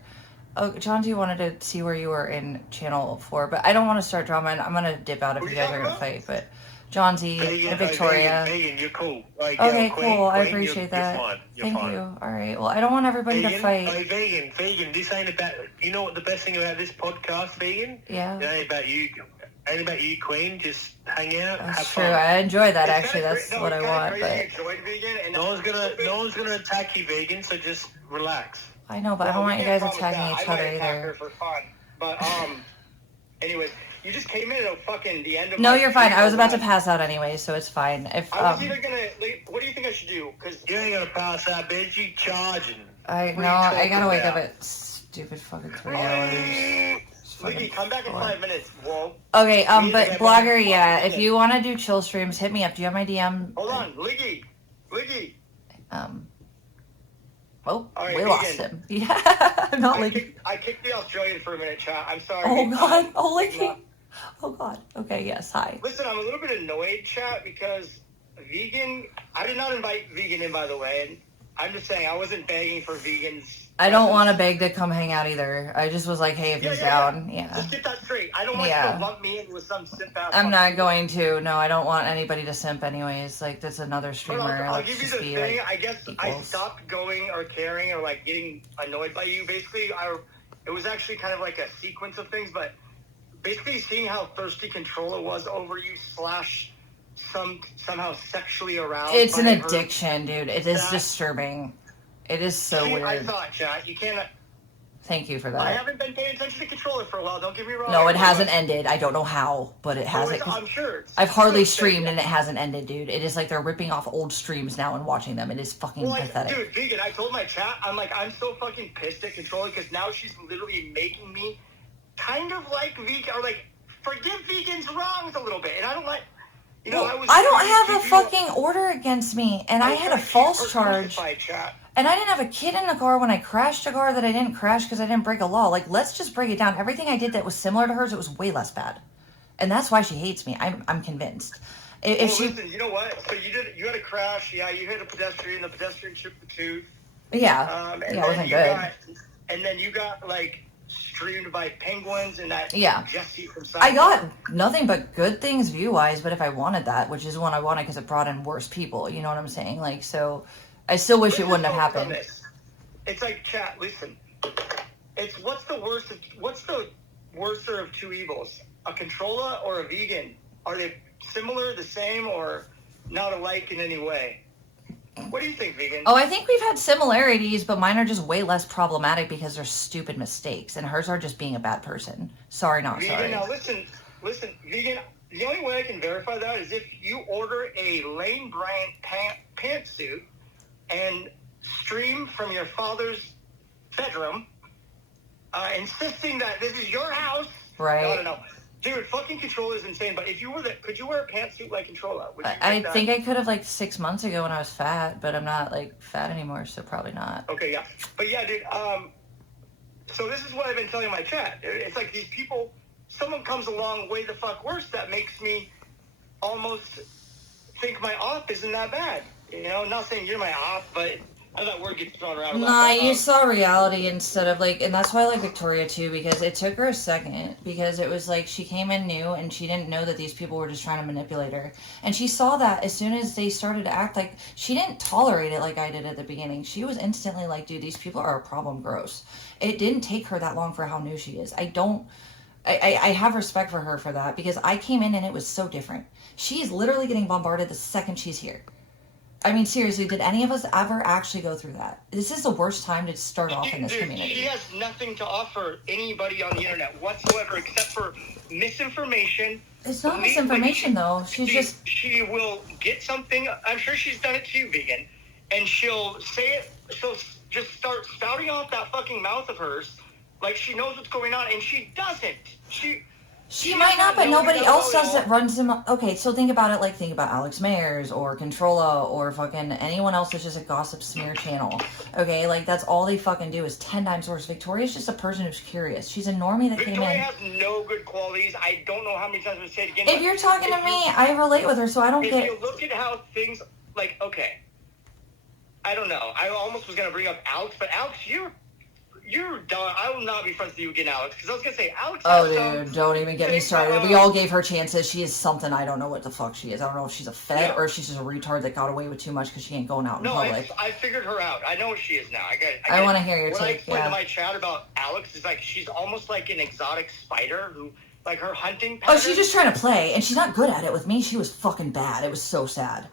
Oh, John D wanted to see where you were in channel 4, but I don't want to start drama, and I'm gonna dip out if you guys are gonna fight. But John D and Victoria. Vegan, you're cool. Like, Okay, Queen, cool. I Queen, appreciate that. You're fine. Thank you. All right. Well, I don't want everybody to fight. Hey, vegan, this ain't about... You know what the best thing about this podcast, vegan? Yeah. It ain't about you. Ain't about you, Queen. Just hang out, have That's true. fun. I enjoy that, It's actually. kinda That's great- what I it's kinda want. great But that you joined vegan, and No one's gonna attack you, vegan, so just relax. I know, but I don't want you guys attacking each other I might attack her either. for fun. But, anyways, you just came in at fucking the end of No, my you're fine. I was about to run. pass out anyway, so it's fine. If I was either gonna... What do you think I should do? Because You ain't gonna pass out, bitch. You charging. I What no, are you I gotta talking wake up about? at stupid fucking 3 hours. Liggy, come back in 5 minutes, whoa. Okay, We need to but get blogger, back. yeah. If you want to do chill streams, hit me up. Do you have my DM? Hold on, Liggy. Oh, All right, we vegan. lost him. Yeah, not Liggy. I kicked the Australian for a minute, chat. I'm sorry. Oh God, oh Yeah. Liggy. Oh God. Okay, yes. Hi. Listen, I'm a little bit annoyed, chat, because vegan... I did not invite vegan in, by the way, and I'm just saying I wasn't begging for vegans. I don't want to beg to come hang out either. I just was like, hey, if he's down, yeah. Just get that straight. I don't want you to lump me in with some simp ass. I'm not going to. No, I don't want anybody to simp anyways. Like, that's another streamer. I'll Let's give you just the be thing. like I guess I equals. stopped going or caring or like getting annoyed by you. Basically, it was actually kind of like a sequence of things, but basically seeing how thirsty Controlla was over you / somehow sexually aroused. It's an by her. addiction, dude. It is disturbing. It is so See, weird. I thought, chat. You can't. Thank you for I that. haven't been paying attention to Controlla for a while. Don't get me wrong. No, it hasn't ended. I don't know how, but it hasn't. I'm sure. I've hardly streamed and it hasn't ended, dude. It is like they're ripping off old streams now and watching them. It is fucking pathetic. Dude, vegan. I told my chat. I'm like, I'm so fucking pissed at Controlla because now she's literally making me kind of like vegan or like forgive vegans' wrongs a little bit, and I don't like. You know, I don't have a fucking order against me, and I had a false charge. Chat. And I didn't have a kid in the car when I crashed a car that I didn't crash because I didn't break a law. Like, let's just break it down. Everything I did that was similar to hers, it was way less bad. And that's why she hates me. I'm convinced. Listen, you know what? So you had a crash. Yeah, you hit a pedestrian. The pedestrian chipped the tooth. Yeah. And Yeah, it wasn't good. And then you got, like, streamed by penguins and that Jesse from Seinfeld. I got nothing but good things view-wise, but if I wanted that, which is one I wanted because it brought in worse people, you know what I'm saying? Like, so I still wish it wouldn't have happened. It's like, chat, listen. It's what's the worser of two evils? A Controlla or a vegan? Are they similar, the same, or not alike in any way? What do you think, vegan? Oh, I think we've had similarities, but mine are just way less problematic because they're stupid mistakes, and hers are just being a bad person. Sorry, not vegan, sorry. Now listen, vegan. The only way I can verify that is if you order a Lane Bryant pantsuit and stream from your father's bedroom, insisting that this is your house. Right. No. Dude, fucking Controlla is insane. But if you were could you wear a pantsuit like Controlla? I think I could have like 6 months ago when I was fat, but I'm not like fat anymore, so probably not. Okay, yeah. But yeah, dude, so this is what I've been telling my chat. It's like these people, someone comes along way the fuck worse that makes me almost think my op isn't that bad. You know, not saying you're my op, but that word gets thrown around a lot. Nah, you saw reality instead of like, and that's why I like Victoria too, because it took her a second, because it was like she came in new and she didn't know that these people were just trying to manipulate her. And she saw that as soon as they started to act like, she didn't tolerate it like I did at the beginning. She was instantly like, dude, these people are a problem, gross. It didn't take her that long for how new she is. I have respect for her for that, because I came in and it was so different. She is literally getting bombarded the second she's here. I mean, seriously, did any of us ever actually go through that? This is the worst time to start off in this community. She has nothing to offer anybody on the internet whatsoever except for misinformation It's not misinformation, though. She will get something. I'm sure she's done it to you, Vegan. And she'll say it. She'll just start spouting off that fucking mouth of hers like she knows what's going on, and she doesn't. She might not, but nobody else does that runs him. Okay, so think about it. Like, think about Alex Mayers or Controlla or fucking anyone else that's just a gossip smear channel. Okay, like, that's all they fucking do is 10 times worse. Victoria's just a person who's curious. She's a normie that came in. Victoria has no good qualities. I don't know how many times I'm saying it again. If you're talking to me, I relate with her, so I don't get... If you look at how things, like, okay, I don't know. I almost was going to bring up Alex, but Alex, you're done. I will not be friends with you again, Alex, because I was going to say, Alex dude, don't even get me started. We all gave her chances. She is something. I don't know what the fuck she is. I don't know if she's a fed or if she's just a retard that got away with too much because she ain't going out in public. I figured her out. I know what she is now. I want to hear your take. What I explained to my chat about Alex is, like, she's almost like an exotic spider who, like, her hunting pattern. Oh, she's just trying to play, and she's not good at it. With me, she was fucking bad. It was so sad.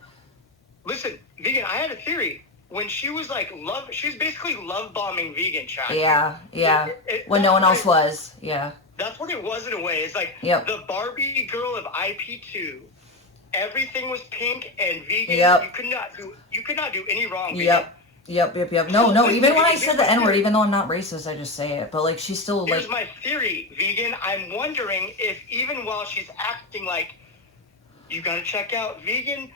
Listen, Vegan, I had a theory. When she was like she was basically love bombing Vegan chat. Yeah. When no one else was. Yeah. That's what it was in a way. It's like the Barbie girl of IP2. Everything was pink and vegan. You could not do any wrong. Vegan. Yep. No. Even when I said the N-word, even though I'm not racist, I just say it. But like, she's still Here's my theory, Vegan. I'm wondering if even while she's acting like you gotta check out Vegan,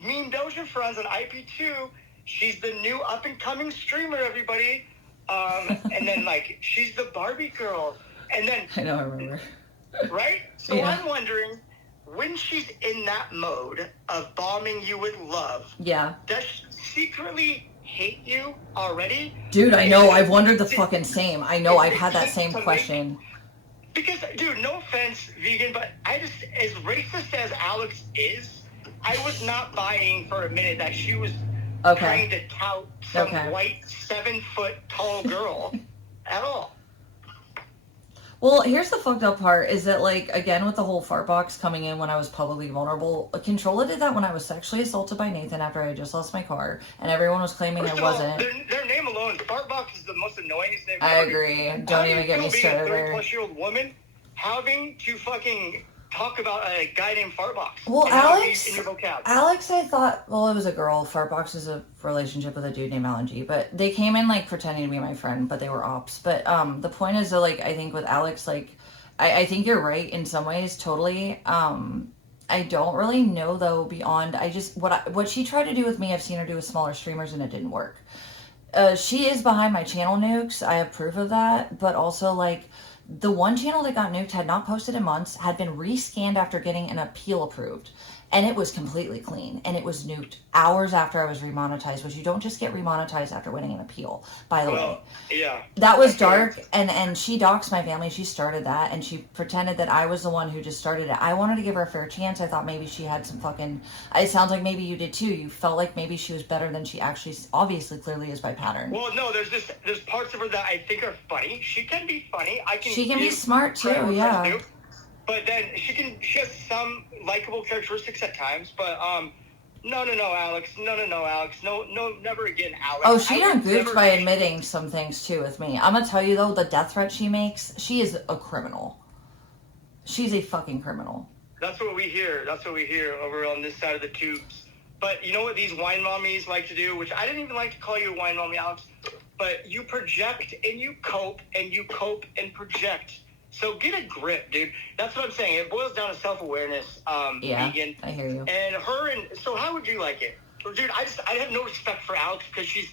Meme Doja friends on IP2. She's the new up-and-coming streamer, everybody. And then, like, she's the Barbie girl. And then... I know, I remember. Right? So I'm wondering, when she's in that mode of bombing you with love, does she secretly hate you already? Dude, I know. I've wondered the fucking same. I know. I've had that same question. Because, dude, no offense, Vegan, but I just... As racist as Alex is, I was not buying for a minute that she was... trying to tout some white 7-foot tall girl at all. Well, here's the fucked up part is that, like, again, with the whole fart box coming in when I was publicly vulnerable, Controlla did that when I was sexually assaulted by Nathan after I had just lost my car, and everyone was claiming I wasn't. Their name alone, fart box, is the most annoyingest name. I agree. Don't even get me started. Being a 30-plus-year-old woman having to fucking talk about a guy named Fartbox. Well, Alex, in your vocab. Alex, I thought, well, it was a girl. Fartbox is a relationship with a dude named Alan G. But they came in, like, pretending to be my friend, but they were ops. But the point is, that, like, I think with Alex, like, I think you're right in some ways, totally. I don't really know, though, beyond, what she tried to do with me, I've seen her do with smaller streamers, and it didn't work. She is behind my channel nukes. I have proof of that. But also, like, the one channel that got nuked had not posted in months, had been rescanned after getting an appeal approved, and it was completely clean, and it was nuked hours after I was remonetized, which you don't just get remonetized after winning an appeal, by the way. Yeah. That was dark, and she doxed my family. She started that, and she pretended that I was the one who just started it. I wanted to give her a fair chance. I thought maybe she had some fucking... It sounds like maybe you did too. You felt like maybe she was better than she actually obviously clearly is by pattern. Well, no, there's parts of her that I think are funny. She can be funny. She can be smart too, yeah. But then she has some likable characteristics at times, but no, Alex. No, Alex. No, never again, Alex. Oh, she done goofed by admitting some things too with me. I'm gonna tell you though, the death threat she makes, she is a criminal. She's a fucking criminal. That's what we hear. That's what we hear over on this side of the tubes. But you know what these wine mommies like to do, which I didn't even like to call you a wine mommy, Alex, but you project and you cope and project. So get a grip, dude. That's what I'm saying. It boils down to self-awareness, Vegan. I hear you. So how would you like it? Dude, I have no respect for Alex because she's,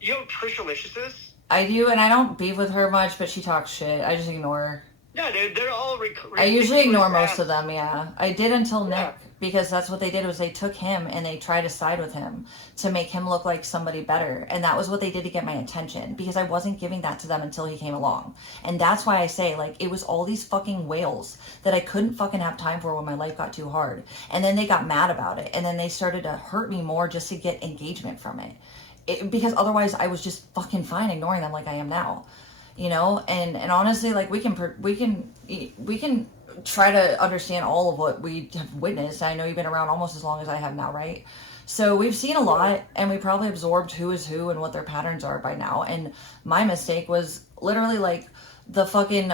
you know, Trishalicious is? I do, and I don't beef with her much, but she talks shit. I just ignore her. Yeah, dude, they're all... I usually ignore most of them, yeah. I did until Nick, because that's what they did, was they took him and they tried to side with him to make him look like somebody better. And that was what they did to get my attention, because I wasn't giving that to them until he came along. And that's why I say, like, it was all these fucking whales that I couldn't fucking have time for when my life got too hard. And then they got mad about it. And then they started to hurt me more just to get engagement from it. Because otherwise I was just fucking fine ignoring them like I am now. You know, and honestly, like, we can try to understand all of what we have witnessed. I know you've been around almost as long as I have now, right? So we've seen a lot, and we probably absorbed who is who and what their patterns are by now. And my mistake was literally, like, the fucking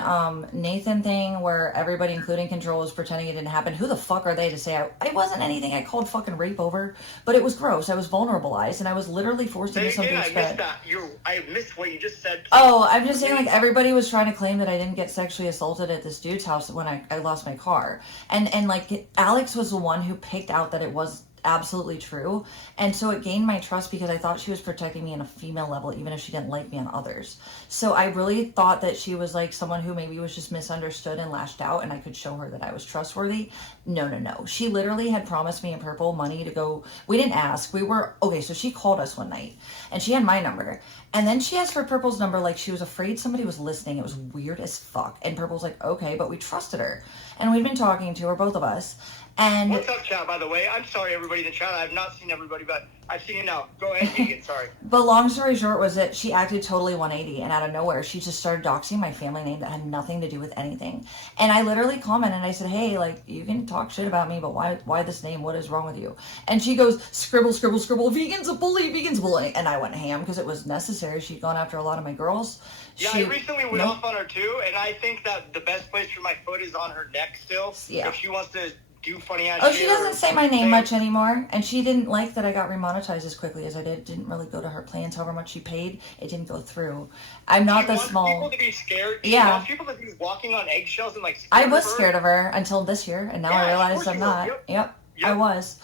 Nathan thing where everybody, including Control, was pretending it didn't happen. Who the fuck are they to say it wasn't anything I called fucking rape over? But it was gross. I was vulnerabilized, and I was literally forced into somebody's I missed bed. that. I missed what you just said. Oh, I'm just saying, like, everybody was trying to claim that I didn't get sexually assaulted at this dude's house when I lost my car. And like, Alex was the one who picked out that it was absolutely true, and so it gained my trust because I thought she was protecting me on a female level, even if she didn't like me on others. So I really thought that she was like someone who maybe was just misunderstood and lashed out, and I could show her that I was trustworthy. No, she literally had promised me and Purple money to go. We didn't ask. We were okay. So she called us one night, and she had my number, and then she asked for Purple's number like she was afraid somebody was listening. It was weird as fuck. And Purple's like, okay, but we trusted her, and we'd been talking to her, both of us. And what's up, chat, by the way? I'm sorry, everybody in the chat. I've not seen everybody, but I've seen you now. Go ahead, Megan. Sorry. But long story short was that she acted totally 180, and out of nowhere, she just started doxing my family name that had nothing to do with anything. And I literally commented, and I said, hey, like, you can talk shit about me, but why this name? What is wrong with you? And she goes, scribble, scribble, scribble, vegan's a bully, vegan's a bully. And I went ham because it was necessary. She'd gone after a lot of my girls. Yeah, I recently went off on her, too, and I think that the best place for my foot is on her neck still. Yeah. If she wants to do funny ass shit. She doesn't say my name much anymore, and she didn't like that I got remonetized as quickly as I did. It didn't really go to her plans. However much she paid, it didn't go through. I'm not the small. People to be scared. Yeah. You want people to be walking on eggshells and like. I was scared of her until this year, and now I realize I'm not. Yep, I was.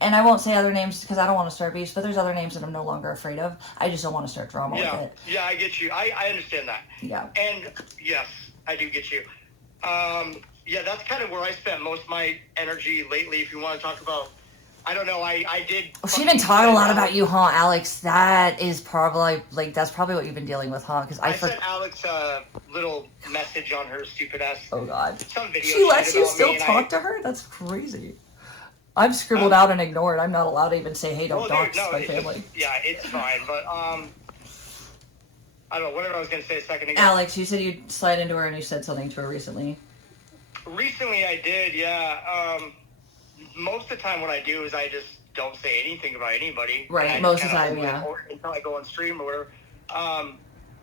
And I won't say other names because I don't want to start beefs, but there's other names that I'm no longer afraid of. I just don't want to start drama with it. Yeah, I get you. I understand that. Yeah. And yes, I do get you. Yeah, that's kind of where I spent most of my energy lately. If you want to talk about, I don't know, I did. Well, she's been talking a lot about you, huh, Alex? That is probably that's probably what you've been dealing with, huh? Because I sent Alex a little message on her stupid ass. Oh God. Some video. She lets you still talk to her? That's crazy. I've scribbled out and ignored. I'm not allowed to even say, hey, don't dox my family. It's fine, but I don't know, whatever I was going to say a second ago. Alex, you said you'd slide into her and you said something to her recently. Recently I did, yeah. Most of the time what I do is I just don't say anything about anybody. Right, most of the time, yeah. Until I go on stream or whatever.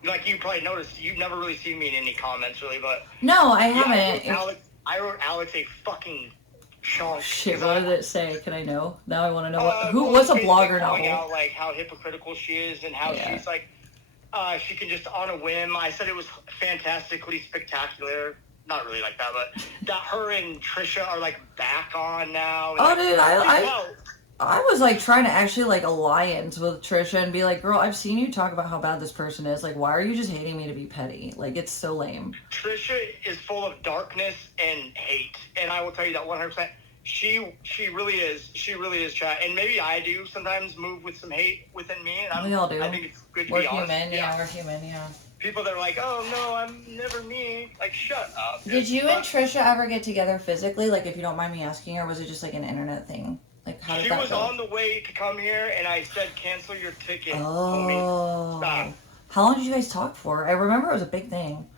Like you probably noticed, you've never really seen me in any comments really, but... No, I haven't. I wrote Alex a fucking... Shit, what did it say? Can I know? Now I want to know. What's a blogger novel? Out, like, how hypocritical she is and how she's, like, she can just, on a whim, I said it was fantastically spectacular. Not really like that, but that her and Trisha are, like, back on now. And dude, I was, like, trying to actually, like, alliance with Trisha and be like, girl, I've seen you talk about how bad this person is. Like, why are you just hating me to be petty? Like, it's so lame. Trisha is full of darkness and hate. And I will tell you that 100%. She really is. She really is, chat. And maybe I do sometimes move with some hate within me. And we all do. I think it's good to we're be honest. Human, yeah, we're human, yeah. People that are like, oh, no, I'm never me. Like, shut up. Did you and Trisha ever get together physically? Like, if you don't mind me asking, or was it just, like, an internet thing? Like, how did that go? She was on the way to come here, and I said, cancel your ticket. Oh. Stop. How long did you guys talk for? I remember it was a big thing.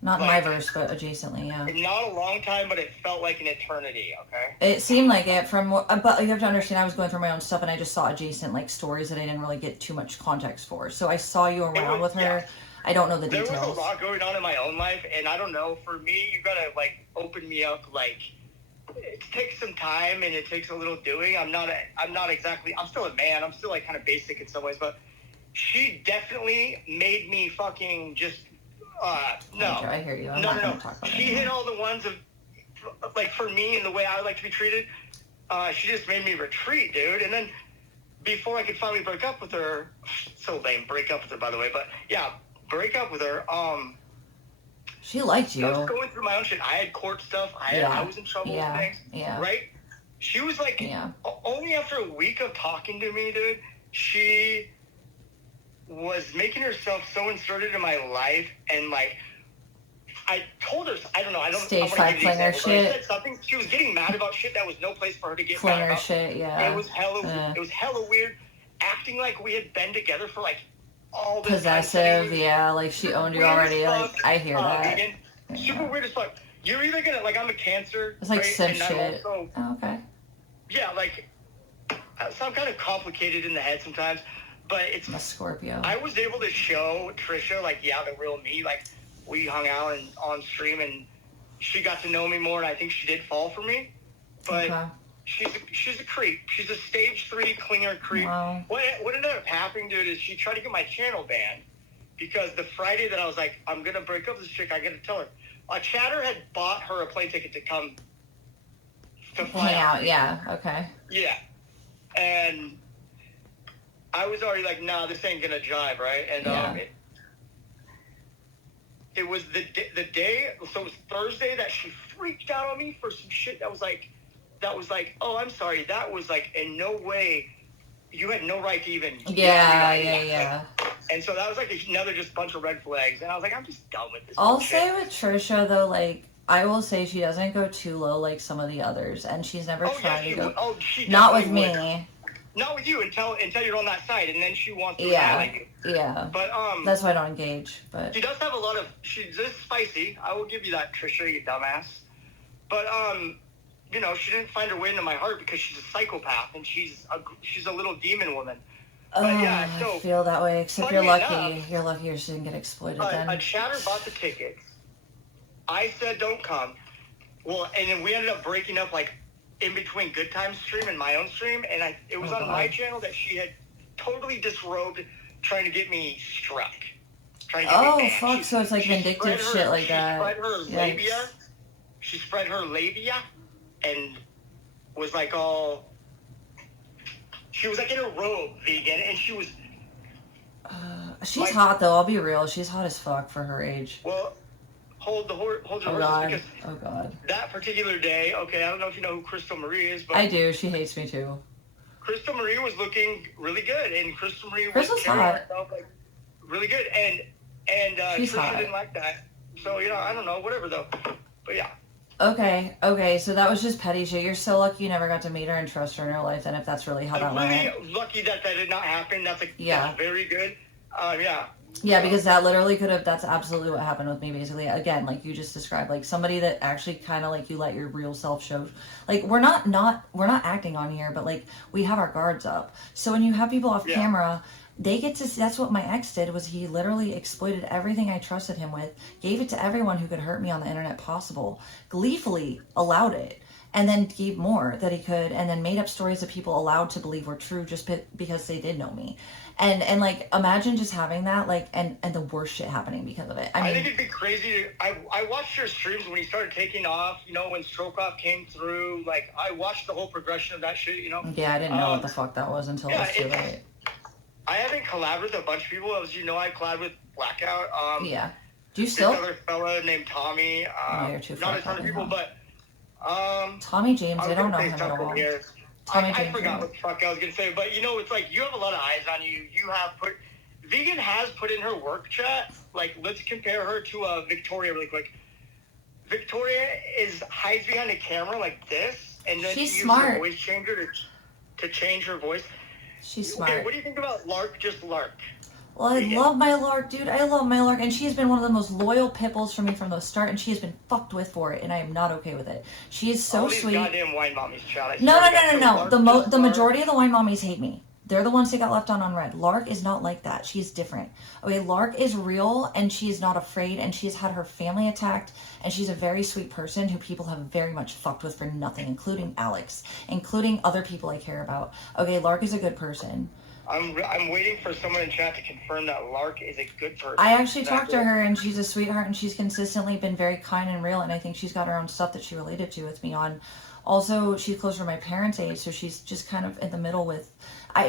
Not in my verse, but adjacently, yeah. Not a long time, but it felt like an eternity, okay? It seemed like it from... But you have to understand, I was going through my own stuff, and I just saw adjacent, like, stories that I didn't really get too much context for. So I saw you around with her. Yeah. I don't know the details. There was a lot going on in my own life, and I don't know, for me, you gotta, like, open me up, like... It takes some time and it takes a little doing. I'm still a man. I'm still like kind of basic in some ways, but she definitely made me fucking just, no. I hear you. No. She hit all the ones of, like for me and the way I like to be treated. She just made me retreat, dude. And then before I could finally break up with her, so lame, break up with her by the way, but yeah, break up with her, she liked you. I was going through my own shit. I had court stuff. I was in trouble with things. Yeah. Right? She was like, only after a week of talking to me, dude, she was making herself so inserted in my life. And like, I told her, I don't know. Stage 5 clinger shit. I said something. She was getting mad about shit that was no place for her to get mad about. Clinger shit, yeah. It was hella weird. Acting like we had been together for like, all this possessive, yeah, like she owned you already. Like I hear that. Super weird as fuck. You're either gonna like I'm a Cancer. It's like sim shit. Okay. Yeah, like so I'm kind of complicated in the head sometimes, but it's A Scorpio. I was able to show Trisha, like, yeah, the real me. Like, we hung out and on stream, and she got to know me more, and I think she did fall for me. But she's a creep. She's a stage 3 clinger creep. Wow. What ended up happening, dude, is she tried to get my channel banned because the Friday that I was like, I'm gonna break up with this chick, I gotta tell her. A chatter had bought her a plane ticket to come to fly out. Yeah. Okay. Yeah, and I was already like, nah, this ain't gonna jive, right? And it was the day, so it was Thursday that she freaked out on me for some shit that was like, oh, I'm sorry, that was like, in no way, you had no right to even. Yeah. And so that was like another just bunch of red flags, and I was like, I'm just done with this. I'll say with Trisha though, like, I will say she doesn't go too low like some of the others, and she's never tried to go. Not with me. Not with you until you're on that side, and then she wants to rally you. Yeah. But that's why I don't engage. But she does have a lot of. She's spicy. I will give you that, Trisha, you dumbass. But you know, she didn't find her way into my heart because she's a psychopath and she's a little demon woman. But so I feel that way. Except you're lucky. Enough, you're lucky she didn't get exploited. Then a chatter bought the tickets. I said don't come. Well, and then we ended up breaking up like in between Good Times stream and my own stream, and it was on my channel that she had totally disrobed, trying to get me struck. Fuck! So it's like vindictive shit like that. She spread her labia. She spread her labia, and was like all. She was like in a robe, vegan, and she was. She's hot though. I'll be real. She's hot as fuck for her age. Well, hold your horses because. Oh God. That particular day, okay, I don't know if you know who Crystal Marie is, but I do. She hates me too. Crystal Marie was looking really good, and Crystal Marie Crystal's was carrying hot. herself like really good, and She's Trisha hot. didn't like that. So I don't know, whatever though. But yeah. Okay, so that was just petty shit. You're so lucky you never got to meet her and trust her in your life, then if that's really how that went. I'm really lucky that did not happen. That's very good. Yeah, because that literally that's absolutely what happened with me, basically. Again, like you just described, like somebody that actually kind of like you let your real self show. Like we're not acting on here, but like we have our guards up. So when you have people off camera, they get to see. That's what my ex did, was he literally exploited everything I trusted him with, gave it to everyone who could hurt me on the internet possible, gleefully allowed it, and then gave more that he could, and then made up stories that people allowed to believe were true just because they did know me. And like, imagine just having that, like, and the worst shit happening because of it. I mean, I think it'd be crazy I watched your streams when he started taking off, when Stroke Off came through, like, I watched the whole progression of that shit, Yeah, I didn't know what the fuck that was until it was too late. I haven't collabed with a bunch of people, as you know, I collabed with Blackout. Yeah. Do you still? Another fella named Tommy. You're too not a ton of people, but, Tommy James, I don't know him at all. I forgot what the fuck I was going to say, but it's like you have a lot of eyes on you. Vegan has put in her work chat. Like, let's compare her to Victoria really quick. Victoria hides behind a camera like this, and then she's she smart. uses a voice changer to change her voice. She's smart. Okay, what do you think about Lark? Just Lark. Well, I love my Lark, dude. I love my Lark, and she has been one of the most loyal pipples for me from the start, and she has been fucked with for it, and I am not okay with it. She is so sweet. Goddamn wine mommies, child. No. The majority of the wine mommies hate me. They're the ones that got left on red. Lark is not like that. She's different. Okay, Lark is real, and she is not afraid, and she's had her family attacked, and she's a very sweet person who people have very much fucked with for nothing, including Alex, including other people I care about. Okay, Lark is a good person. I'm waiting for someone in chat to confirm that Lark is a good person. I actually talked to her, and she's a sweetheart, and she's consistently been very kind and real, and I think she's got her own stuff that she related to with me on. Also, she's closer to my parents' age, so she's just kind of in the middle with...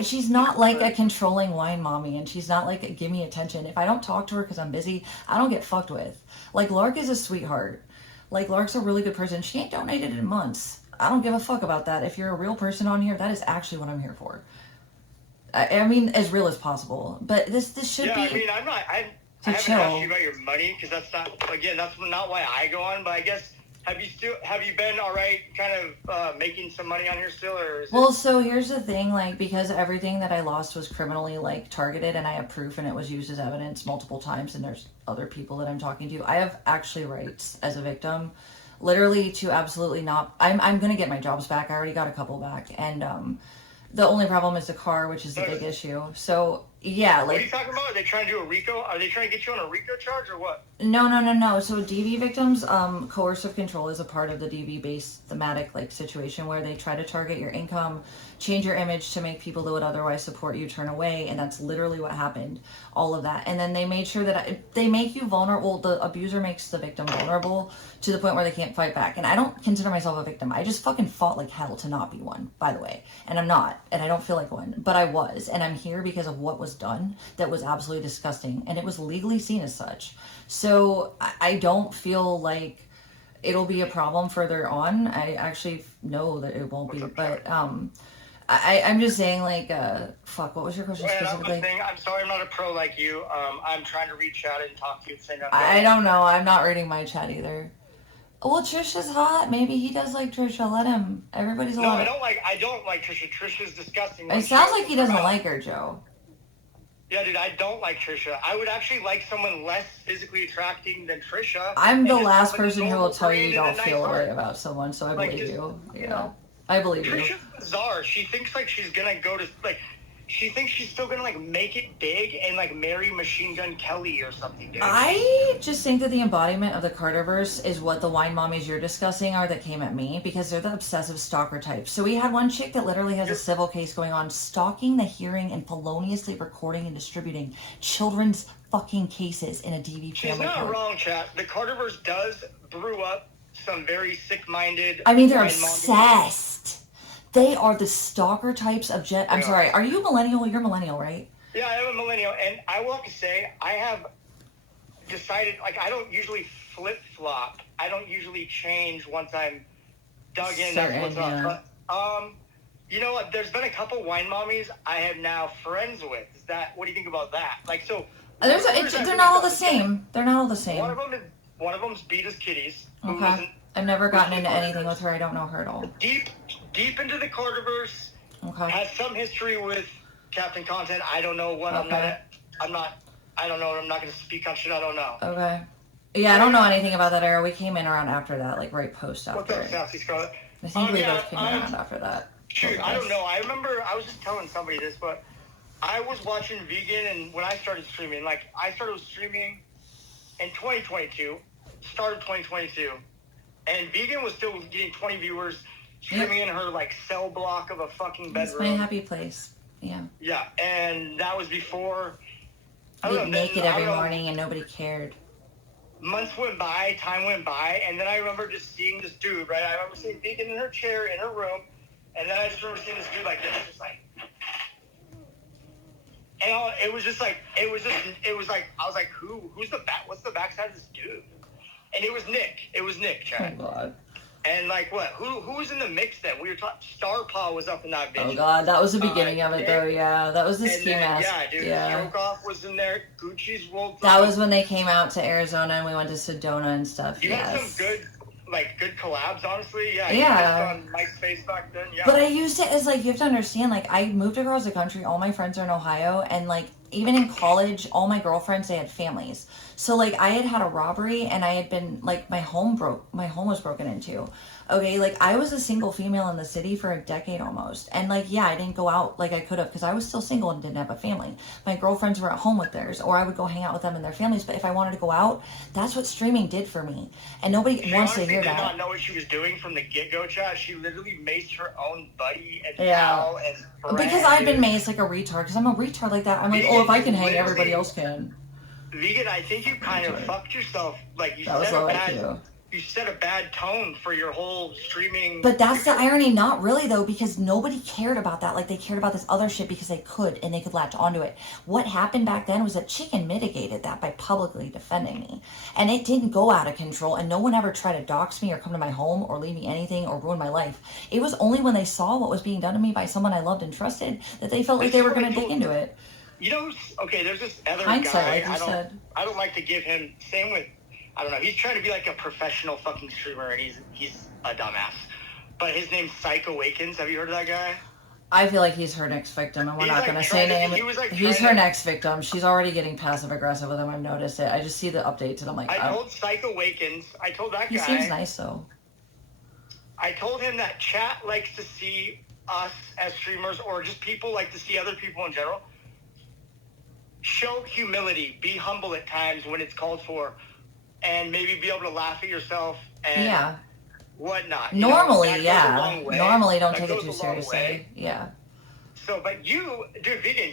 she's not like a controlling wine mommy, and she's not like a give me attention. If I don't talk to her because I'm busy, I don't get fucked with. Like, Lark is a sweetheart. Like, Lark's a really good person. She ain't donated in months. I don't give a fuck about that. If you're a real person on here, that is actually what I'm here for. I mean, as real as possible. But this should be... Yeah, I mean, I haven't asked you about your money, because that's not why I go on, but I guess... Have you been all right kind of making some money on here still, or is Well, so here's the thing, like, because everything that I lost was criminally, like, targeted, and I have proof, and it was used as evidence multiple times, and there's other people that I'm talking to. I have actually rights as a victim, literally to absolutely not... I'm going to get my jobs back. I already got a couple back, and the only problem is the car, which is the big issue. So Yeah, What are you like, talking about? Are they trying to do a RICO? Are they trying to get you on a RICO charge or what? no. So DV victims, coercive control is a part of the DV-based thematic like situation where they try to target your income, change your image to make people that would otherwise support you turn away, and that's literally what happened. All of that, and then they made sure that they make you vulnerable. The abuser makes the victim vulnerable to the point where they can't fight back. And I don't consider myself a victim. I just fucking fought like hell to not be one, by the way. And I'm not, and I don't feel like one, but I was, and I'm here because of what was done. That was absolutely disgusting, and it was legally seen as such. So I don't feel like it'll be a problem further on. I actually know that it won't be, but I'm just saying, like, fuck, what was your question specifically? I'm sorry, I'm not a pro like you. I'm trying to reach out and talk to you at the same time. I don't know. I'm not reading my chat either. Well, Trisha's hot. Maybe he does like Trisha. Let him. Everybody's a No, lot. I don't like Trisha. Trisha's disgusting. It sounds like he doesn't like her, Joe. Yeah, dude, I don't like Trisha. I would actually like someone less physically attracting than Trisha. I'm the and just last someone person who will normal tell you brain you and don't a nice feel a heart. way about someone, so I Like, believe just, you. you Yeah. know, I believe you. Trisha's bizarre. She thinks like she's gonna go to like. She thinks she's still gonna like make it big and like marry Machine Gun Kelly or something, dude. I just think that the embodiment of the Carterverse is what the wine mommies you're discussing are that came at me, because they're the obsessive stalker types. So we had one chick that literally has a civil case going on, stalking the hearing and feloniously recording and distributing children's fucking cases in a DV She's family not court. wrong, chat. The Carterverse does brew up some very sick-minded. I mean, they're wine mommies. obsessed. They are the stalker types of I'm Yeah. sorry, are you millennial? You're millennial, right? Yeah, I am a millennial, and I will have to say, I have decided, like, I don't usually flip-flop. I don't usually change once I'm dug in. That's what's up. But, you know what? There's been a couple wine mommies I am now friends with. What do you think about that? Like, so... They're not all the same. They're not all the same. One of them's Beat as Kitties. Okay. I've never gotten into anything with her. I don't know her at all. Deep into the Carterverse. Okay. Has some history with Captain Content. I don't know what. Okay. I don't know. I'm not going to speak on shit I don't know. Okay. Yeah, I don't know anything about that era. We came in around after that, like right post after. What's up, Sassy Scarlet? I think we both came around after that. Shoot, I don't know. I remember I was just telling somebody this, but I was watching Vegan, and when I started streaming, like I started streaming in 2022, start of 2022, and Vegan was still getting 20 viewers. Streaming in her like cell block of a fucking bedroom. It's my happy place. Yeah. Yeah, and that was before. I We'd don't know, naked every morning and nobody cared. Months went by, time went by, and then I remember just seeing this dude. Right, I remember seeing Beacon in her chair in her room, and then I just remember seeing this dude like this, just like. And it was just like I was like, who's the back? What's the backside of this dude? And it was Nick, Chad. Oh God. And like what? Who was in the mix then? We were talking. Star Paw was up in that bitch. Oh God, that was the beginning of it though. Yeah, that was the ski mask. Yeah, dude. Yeah. Stroke-Off was in there. Gucci's rolled. That was when they came out to Arizona and we went to Sedona and stuff. You had some good collabs, honestly. Yeah. Yeah. On Mike's face back then. Yeah. But I used it as like, you have to understand, like I moved across the country. All my friends are in Ohio, and like even in college, all my girlfriends, they had families. So like I had a robbery, and I had been like my home was broken into. Okay, like I was a single female in the city for a decade almost, and like yeah, I didn't go out like I could have because I was still single and didn't have a family. My girlfriends were at home with theirs, or I would go hang out with them and their families. But if I wanted to go out, that's what streaming did for me, and nobody wants to hear that. She did not know what she was doing from the get-go, chat. She literally maced her own buddy and yeah. pal and friend. Because I've been maced like a retard, because I'm a retard like that. I'm like, oh, if I can hang, everybody else can. Vegan, I think you kind of fucked yourself. Like you set a bad tone for your whole streaming. But that's the irony, not really though, because nobody cared about that. Like they cared about this other shit because they could, and they could latch onto it. What happened back then was that Chicken mitigated that by publicly defending me, and it didn't go out of control. And no one ever tried to dox me or come to my home or leave me anything or ruin my life. It was only when they saw what was being done to me by someone I loved and trusted that they felt like they were going to dig into it. You know, okay, there's this other hindsight, guy. like you said. I don't like to give him. Same with. I don't know. He's trying to be like a professional fucking streamer, and he's a dumbass. But his name's Psych Awakens. Have you heard of that guy? I feel like he's her next victim, and we're not going to say name. He's her next victim. She's already getting passive aggressive with him. I've noticed it. I just see the updates, and I'm like, I told Psych Awakens. I told that guy. He seems nice though. I told him that chat likes to see us as streamers, or just people like to see other people in general. show humility, be humble at times when it's called for, and maybe be able to laugh at yourself and Yeah. whatnot. Normally, that goes a yeah. long way. Normally, don't That take it goes too a long seriously. way. Yeah. So, but you, dude, vegan,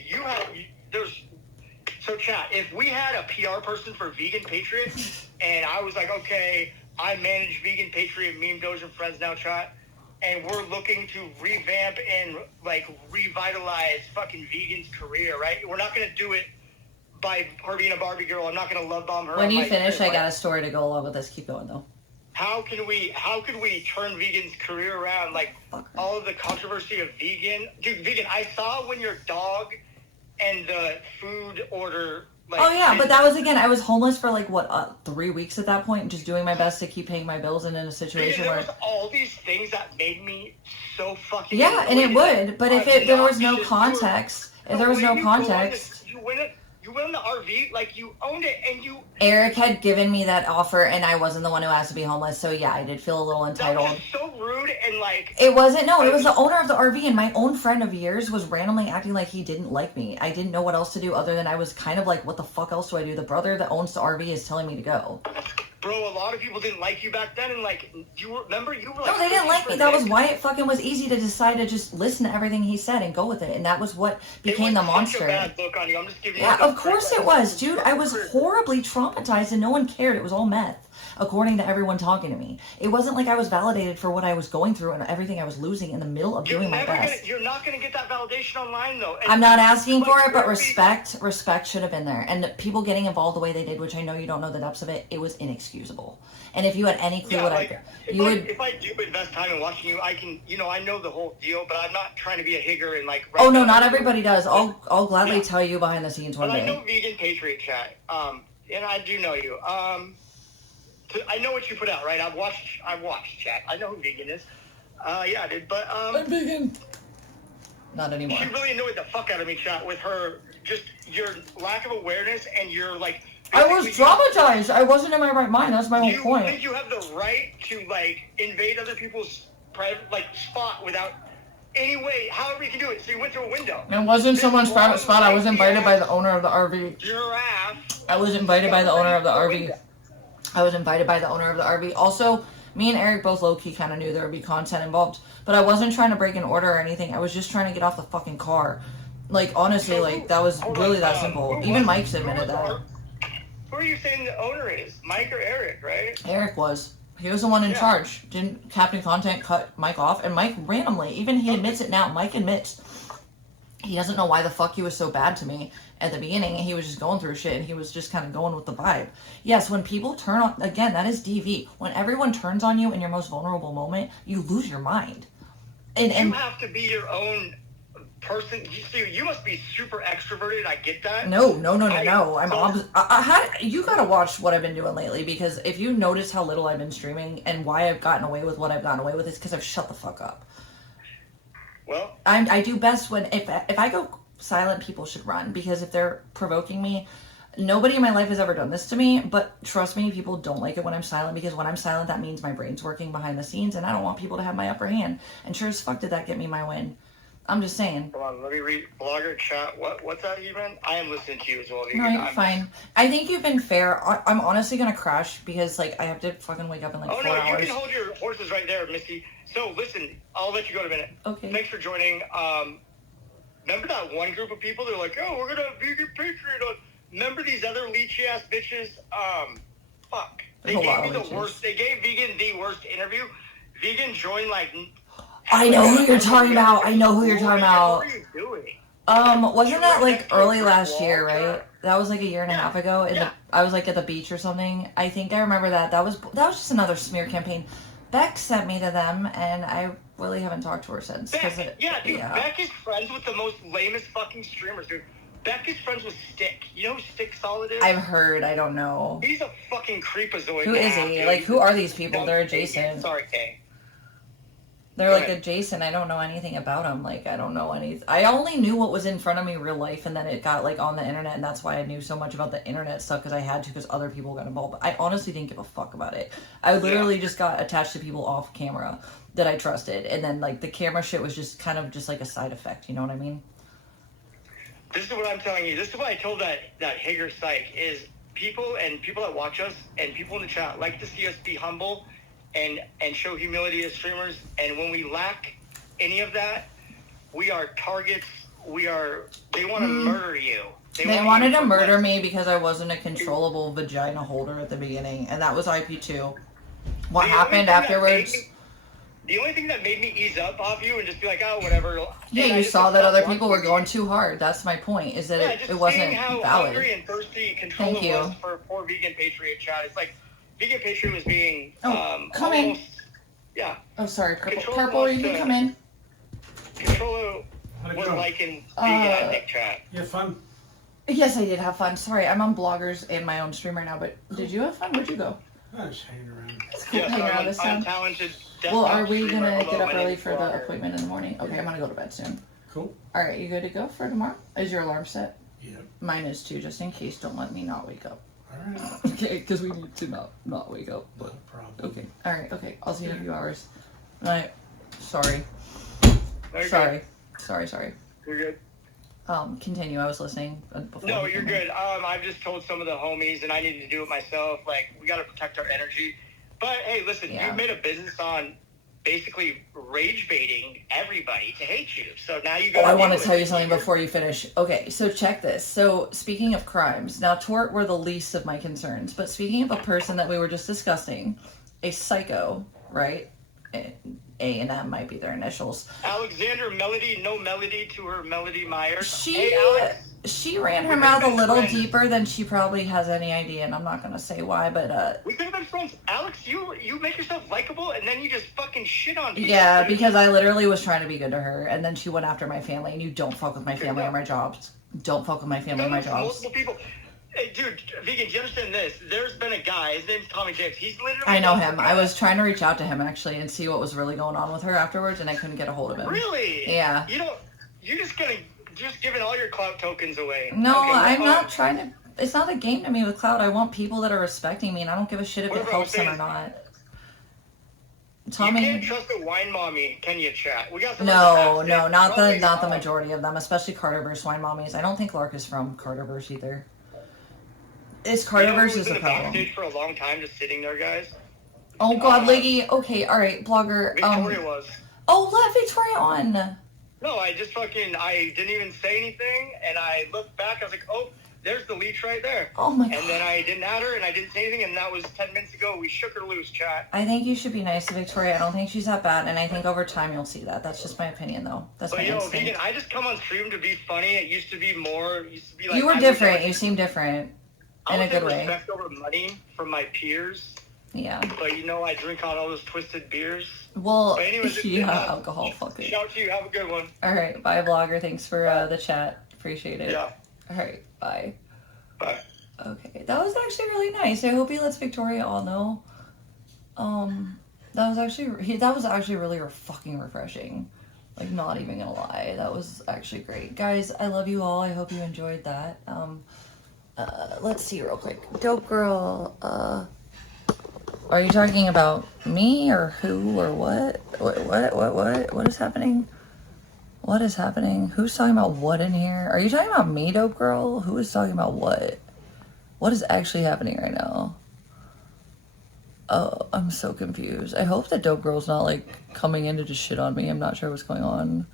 so chat, if we had a PR person for Vegan Patriot, and I was like, okay, I manage Vegan Patriot, Meme Doge and Friends Now chat, and we're looking to revamp and, like, revitalize fucking Vegan's career, right? We're not going to do it by her being a Barbie girl. I'm not going to love bomb her. When you Like, finish, I got a story to go along with this. Keep going, though. How could we turn Vegan's career around? Like, all of the controversy of vegan. Dude, vegan, I saw when your dog and the food order, like... Oh, yeah, but that was, again, I was homeless for, like, 3 weeks at that point, just doing my best to keep paying my bills and in a situation there where... was all these things that made me so fucking... Yeah, and it would, but if there was no context, You went on the RV, like, you owned it, and you... Eric had given me that offer, and I wasn't the one who asked to be homeless, so yeah, I did feel a little That entitled. was so rude, and, like... It wasn't, no, it was the owner of the RV, and my own friend of years was randomly acting like he didn't like me. I didn't know what else to do other than I was kind of like, what the fuck else do I do? The brother that owns the RV is telling me to go. Bro, a lot of people didn't like you back then, and, like, remember, you were, like... No, they didn't like me. That was why it fucking was easy to decide to just listen to everything he said and go with it, and that was what became the monster. Such a bad look on you. I'm just giving you... Yeah, of course it was, dude. I was horribly traumatized, and no one cared. It was all meth, according to everyone talking to me. It wasn't like I was validated for what I was going through and everything I was losing in the middle of doing my best. You're not going to get that validation online, though. And I'm not asking for it, but respect should have been there. And people getting involved the way they did, which I know you don't know the depths of it, it was inexcusable. And if you had any clue if I do invest time in watching you, I can, I know the whole deal, but I'm not trying to be a higger and, like... Oh, no, not everybody does. I'll gladly tell you behind the scenes one day. But I know day. Vegan Patriot chat, and I do know you. I know what you put out, right? I've watched chat. I know who Vegan is. Yeah, dude, but... I'm vegan. Not anymore. She really annoyed the fuck out of me, chat, with her, just your lack of awareness and your, like... I was traumatized. I wasn't in my right mind. That's my whole point. You think you have the right to, like, invade other people's private, like, spot without any way, however you can do it. So you went through a window. It wasn't someone's private spot. I was invited by the owner of the RV. Giraffe. I was invited by the owner of the RV. Also, me and Eric both low-key kind of knew there would be content involved. But I wasn't trying to break an order or anything. I was just trying to get off the fucking car. Like, honestly, like, that was really that simple. Even Mike's admitted that. Who are you saying the owner is? Mike or Eric, right? Eric was. He was the one in charge. Didn't Captain Content cut Mike off? And Mike randomly, even he admits it now, Mike admits he doesn't know why the fuck he was so bad to me at the beginning. He was just going through shit and he was just kind of going with the vibe. Yes, when people turn on, again, that is DV. When everyone turns on you in your most vulnerable moment, you lose your mind. And you have to be your own person. You must be super extroverted. I get that. No. You gotta watch what I've been doing lately, because if you notice how little I've been streaming and why I've gotten away with what I've gotten away with, it's because I've shut the fuck up. Well, I do best when if I go silent, people should run, because if they're provoking me, nobody in my life has ever done this to me, but trust me, people don't like it when I'm silent, because when I'm silent, that means my brain's working behind the scenes, and I don't want people to have my upper hand. And sure as fuck did that get me my win. I'm just saying. Hold on, let me read blogger chat. What's that even? I am listening to you as well. No, you're fine. I think you've been fair. I'm honestly gonna crash because I have to fucking wake up in 4 hours. You can hold your horses right there, Misty. So listen, I'll let you go in a minute. Okay. Thanks for joining. Remember that one group of people? They're like, oh, we're gonna have Vegan Patriot on. Remember these other leechy ass bitches? Fuck. They gave me the worst. They gave Vegan the worst interview. Vegan joined I know who you're talking about. What are you doing? Wasn't that early last year, right? That was a year and a half ago. I was at the beach or something. I think I remember that. That was just another smear campaign. Beck sent me to them, and I really haven't talked to her since. Beck is friends with the most lamest fucking streamers, dude. Beck is friends with Stick. You know who Stick Solid is? I've heard. I don't know. He's a fucking creepazoid. Who is he? Who are these people? They're adjacent. Sorry, Kay. They're adjacent. I don't know anything about them. I don't know anything. I only knew what was in front of me real life, and then it got on the internet, and that's why I knew so much about the internet stuff, because I had to, because other people got involved. But I honestly didn't give a fuck about it. I literally just got attached to people off camera that I trusted, and then the camera shit was just kind of just a side effect. You know what I mean? This is what I'm telling you. This is what I told that Hager psych is people that watch us and people in the chat like to see us be humble and show humility as streamers. And when we lack any of that, we are targets. They want to murder you. They wanted to murder me because I wasn't a controllable vagina holder at the beginning, and that was IP2. What happened afterwards? The only thing that made me ease up off you and just be like, oh, whatever. Yeah, you saw that other people were going too hard. That's my point, is that it wasn't how valid. hungry and thirsty Controlla was for poor vegan Patriot chat. It's like, vegan Patriot was being, come in. Yeah. Oh, sorry, Purple, you can come in. Controlla was liking vegan ethnic chat. You had fun? Yes, I did have fun. Sorry, I'm on Bloggers and my own stream right now, but did you have fun? Where'd you go? I was hanging around. Yes, I'm talented. Well, are we gonna get up early for the appointment in the morning? Okay, I'm gonna go to bed soon. Cool. Alright, you good to go for tomorrow? Is your alarm set? Yeah. Mine is too, just in case. Don't let me not wake up. Alright. Okay, because we need to not wake up. No problem. Okay, alright, okay. I'll see you in a few hours. Night. Sorry. Okay. Sorry. You're good. Continue. I was listening before. No, you're good. I've just told some of the homies, and I need to do it myself. Like, we got to protect our energy. But, hey, listen, Yeah. you made a business on basically rage baiting everybody to hate you. So now you got I want to tell you something before you finish. Okay, so check this. So, speaking of crimes, now tort were the least of my concerns, but speaking of a person that we were just discussing, a psycho, right? A and M might be their initials. Alexander Melody, no melody to her Melody Myers. She ran her mouth a little deeper than she probably has any idea, and I'm not gonna say why, but we could have been friends. Alex, you make yourself likable, and then you just fucking shit on people. Yeah, because I literally was trying to be good to her, and then she went after my family, and you don't fuck with my family or my jobs. Don't fuck with my family or my jobs. Multiple people. Hey, dude, Vegan, do you understand this? There's been a guy, his name's Tommy James. He's literally... I know him. I was trying to reach out to him, actually, and see what was really going on with her afterwards, and I couldn't get a hold of him. Really? Yeah. You're just giving all your clout tokens away. No, okay, I'm not trying to... It's not a game to me with clout. I want people that are respecting me, and I don't give a shit if it helps them or not. Tommy... You can't trust a wine mommy, can you, chat? We got No, not the majority of them, especially Carterverse wine mommies. I don't think Lark is from Carterverse either. It's Carterverse is a problem. Backstage for a long time, just sitting there, guys. Oh God, Liggy. Okay, all right, blogger. Victoria was. Oh, let Victoria on. No, I didn't even say anything, and I looked back. I was like, oh, there's the leech right there. Oh my God. And then I didn't add her, and I didn't say anything, and that was 10 minutes ago. We shook her loose, chat. I think you should be nice to Victoria. I don't think she's that bad, and I think over time you'll see that. That's just my opinion, though. That's my instinct. Vegan, I just come on stream to be funny. It used to be like you were different. You seem different. In a good way. Respect over money from my peers. Yeah. But I drink on all those twisted beers. Well, anyways, alcohol. Fuck it. Shout out to you. Have a good one. All right. Bye, blogger. Thanks for the chat. Appreciate it. Yeah. All right. Bye. Bye. Okay. That was actually really nice. I hope he lets Victoria all know. That was actually really fucking refreshing. Like, not even gonna lie. That was actually great. Guys, I love you all. I hope you enjoyed that. Let's see real quick. Dope girl, are you talking about me or who or what? What is happening? What is happening? Who's talking about what in here? Are you talking about me, dope girl? Who is talking about what? What is actually happening right now? Oh, I'm so confused. I hope that dope girl's not like coming in to just shit on me. I'm not sure what's going on.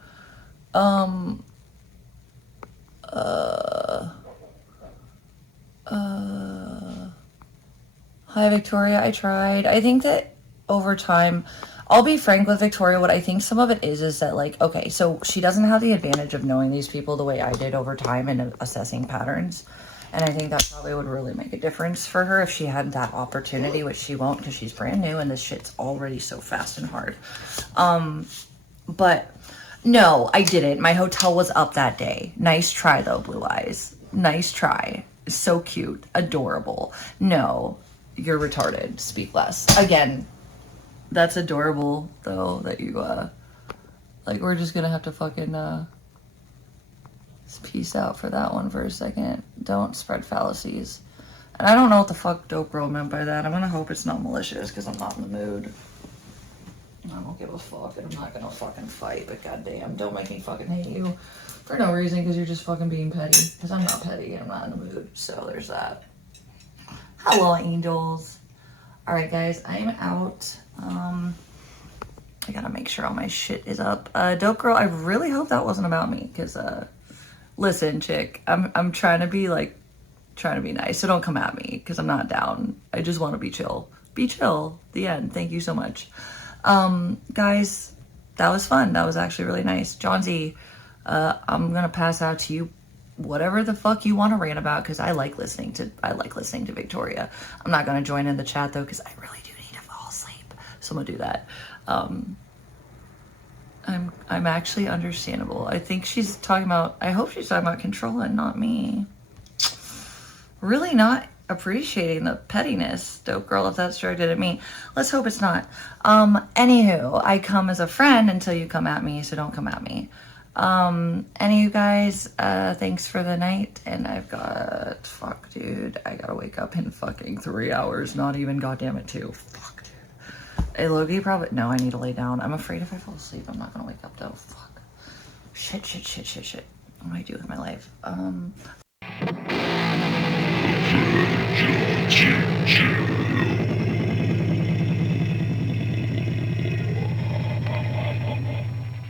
Hi, Victoria. I tried. I think that over time, I'll be frank with Victoria. What I think some of it is that, like, okay, so she doesn't have the advantage of knowing these people the way I did over time and assessing patterns. And I think that probably would really make a difference for her if she had that opportunity, which she won't because she's brand new and this shit's already so fast and hard. But no, I didn't. My hotel was up that day. Nice try, though, Blue Eyes. Nice try. So cute. Adorable. No, you're retarded. Speak less. Again, that's adorable, though, that you, like, we're just gonna have to fucking, peace out for that one for a second. Don't spread fallacies. And I don't know what the fuck dope girl meant by that. I'm gonna hope it's not malicious, because I'm not in the mood. I don't give a fuck, and I'm not gonna fucking fight, but goddamn, don't make me fucking hate you. For no reason, because you're just fucking being petty. Because I'm not petty, I'm not in the mood. So there's that. Hello, angels. Alright, guys, I'm out. I gotta make sure all my shit is up. Dope girl, I really hope that wasn't about me. Because, listen, chick, I'm trying to be nice. So don't come at me, because I'm not down. I just want to be chill. Be chill. The end. Thank you so much. Guys, that was fun. That was actually really nice. Johnsy, I'm gonna pass out to you whatever the fuck you want to rant about, because I like listening to Victoria. I'm not gonna join in the chat though, because I really do need to fall asleep. So I'm gonna do that. I'm actually understandable. I think she's talking about, I hope she's talking about Controlla and not me. Really not appreciating the pettiness, dope girl, if that's directed at me. Let's hope it's not. Anywho, I come as a friend until you come at me, so don't come at me. Any of you guys, thanks for the night, and I've got, fuck, dude, I gotta wake up in fucking 3 hours, not even goddamn it 2. Fuck, dude. Hey, Logie, probably, no, I need to lay down. I'm afraid if I fall asleep, I'm not gonna wake up, though. Fuck. Shit. What do I do with my life?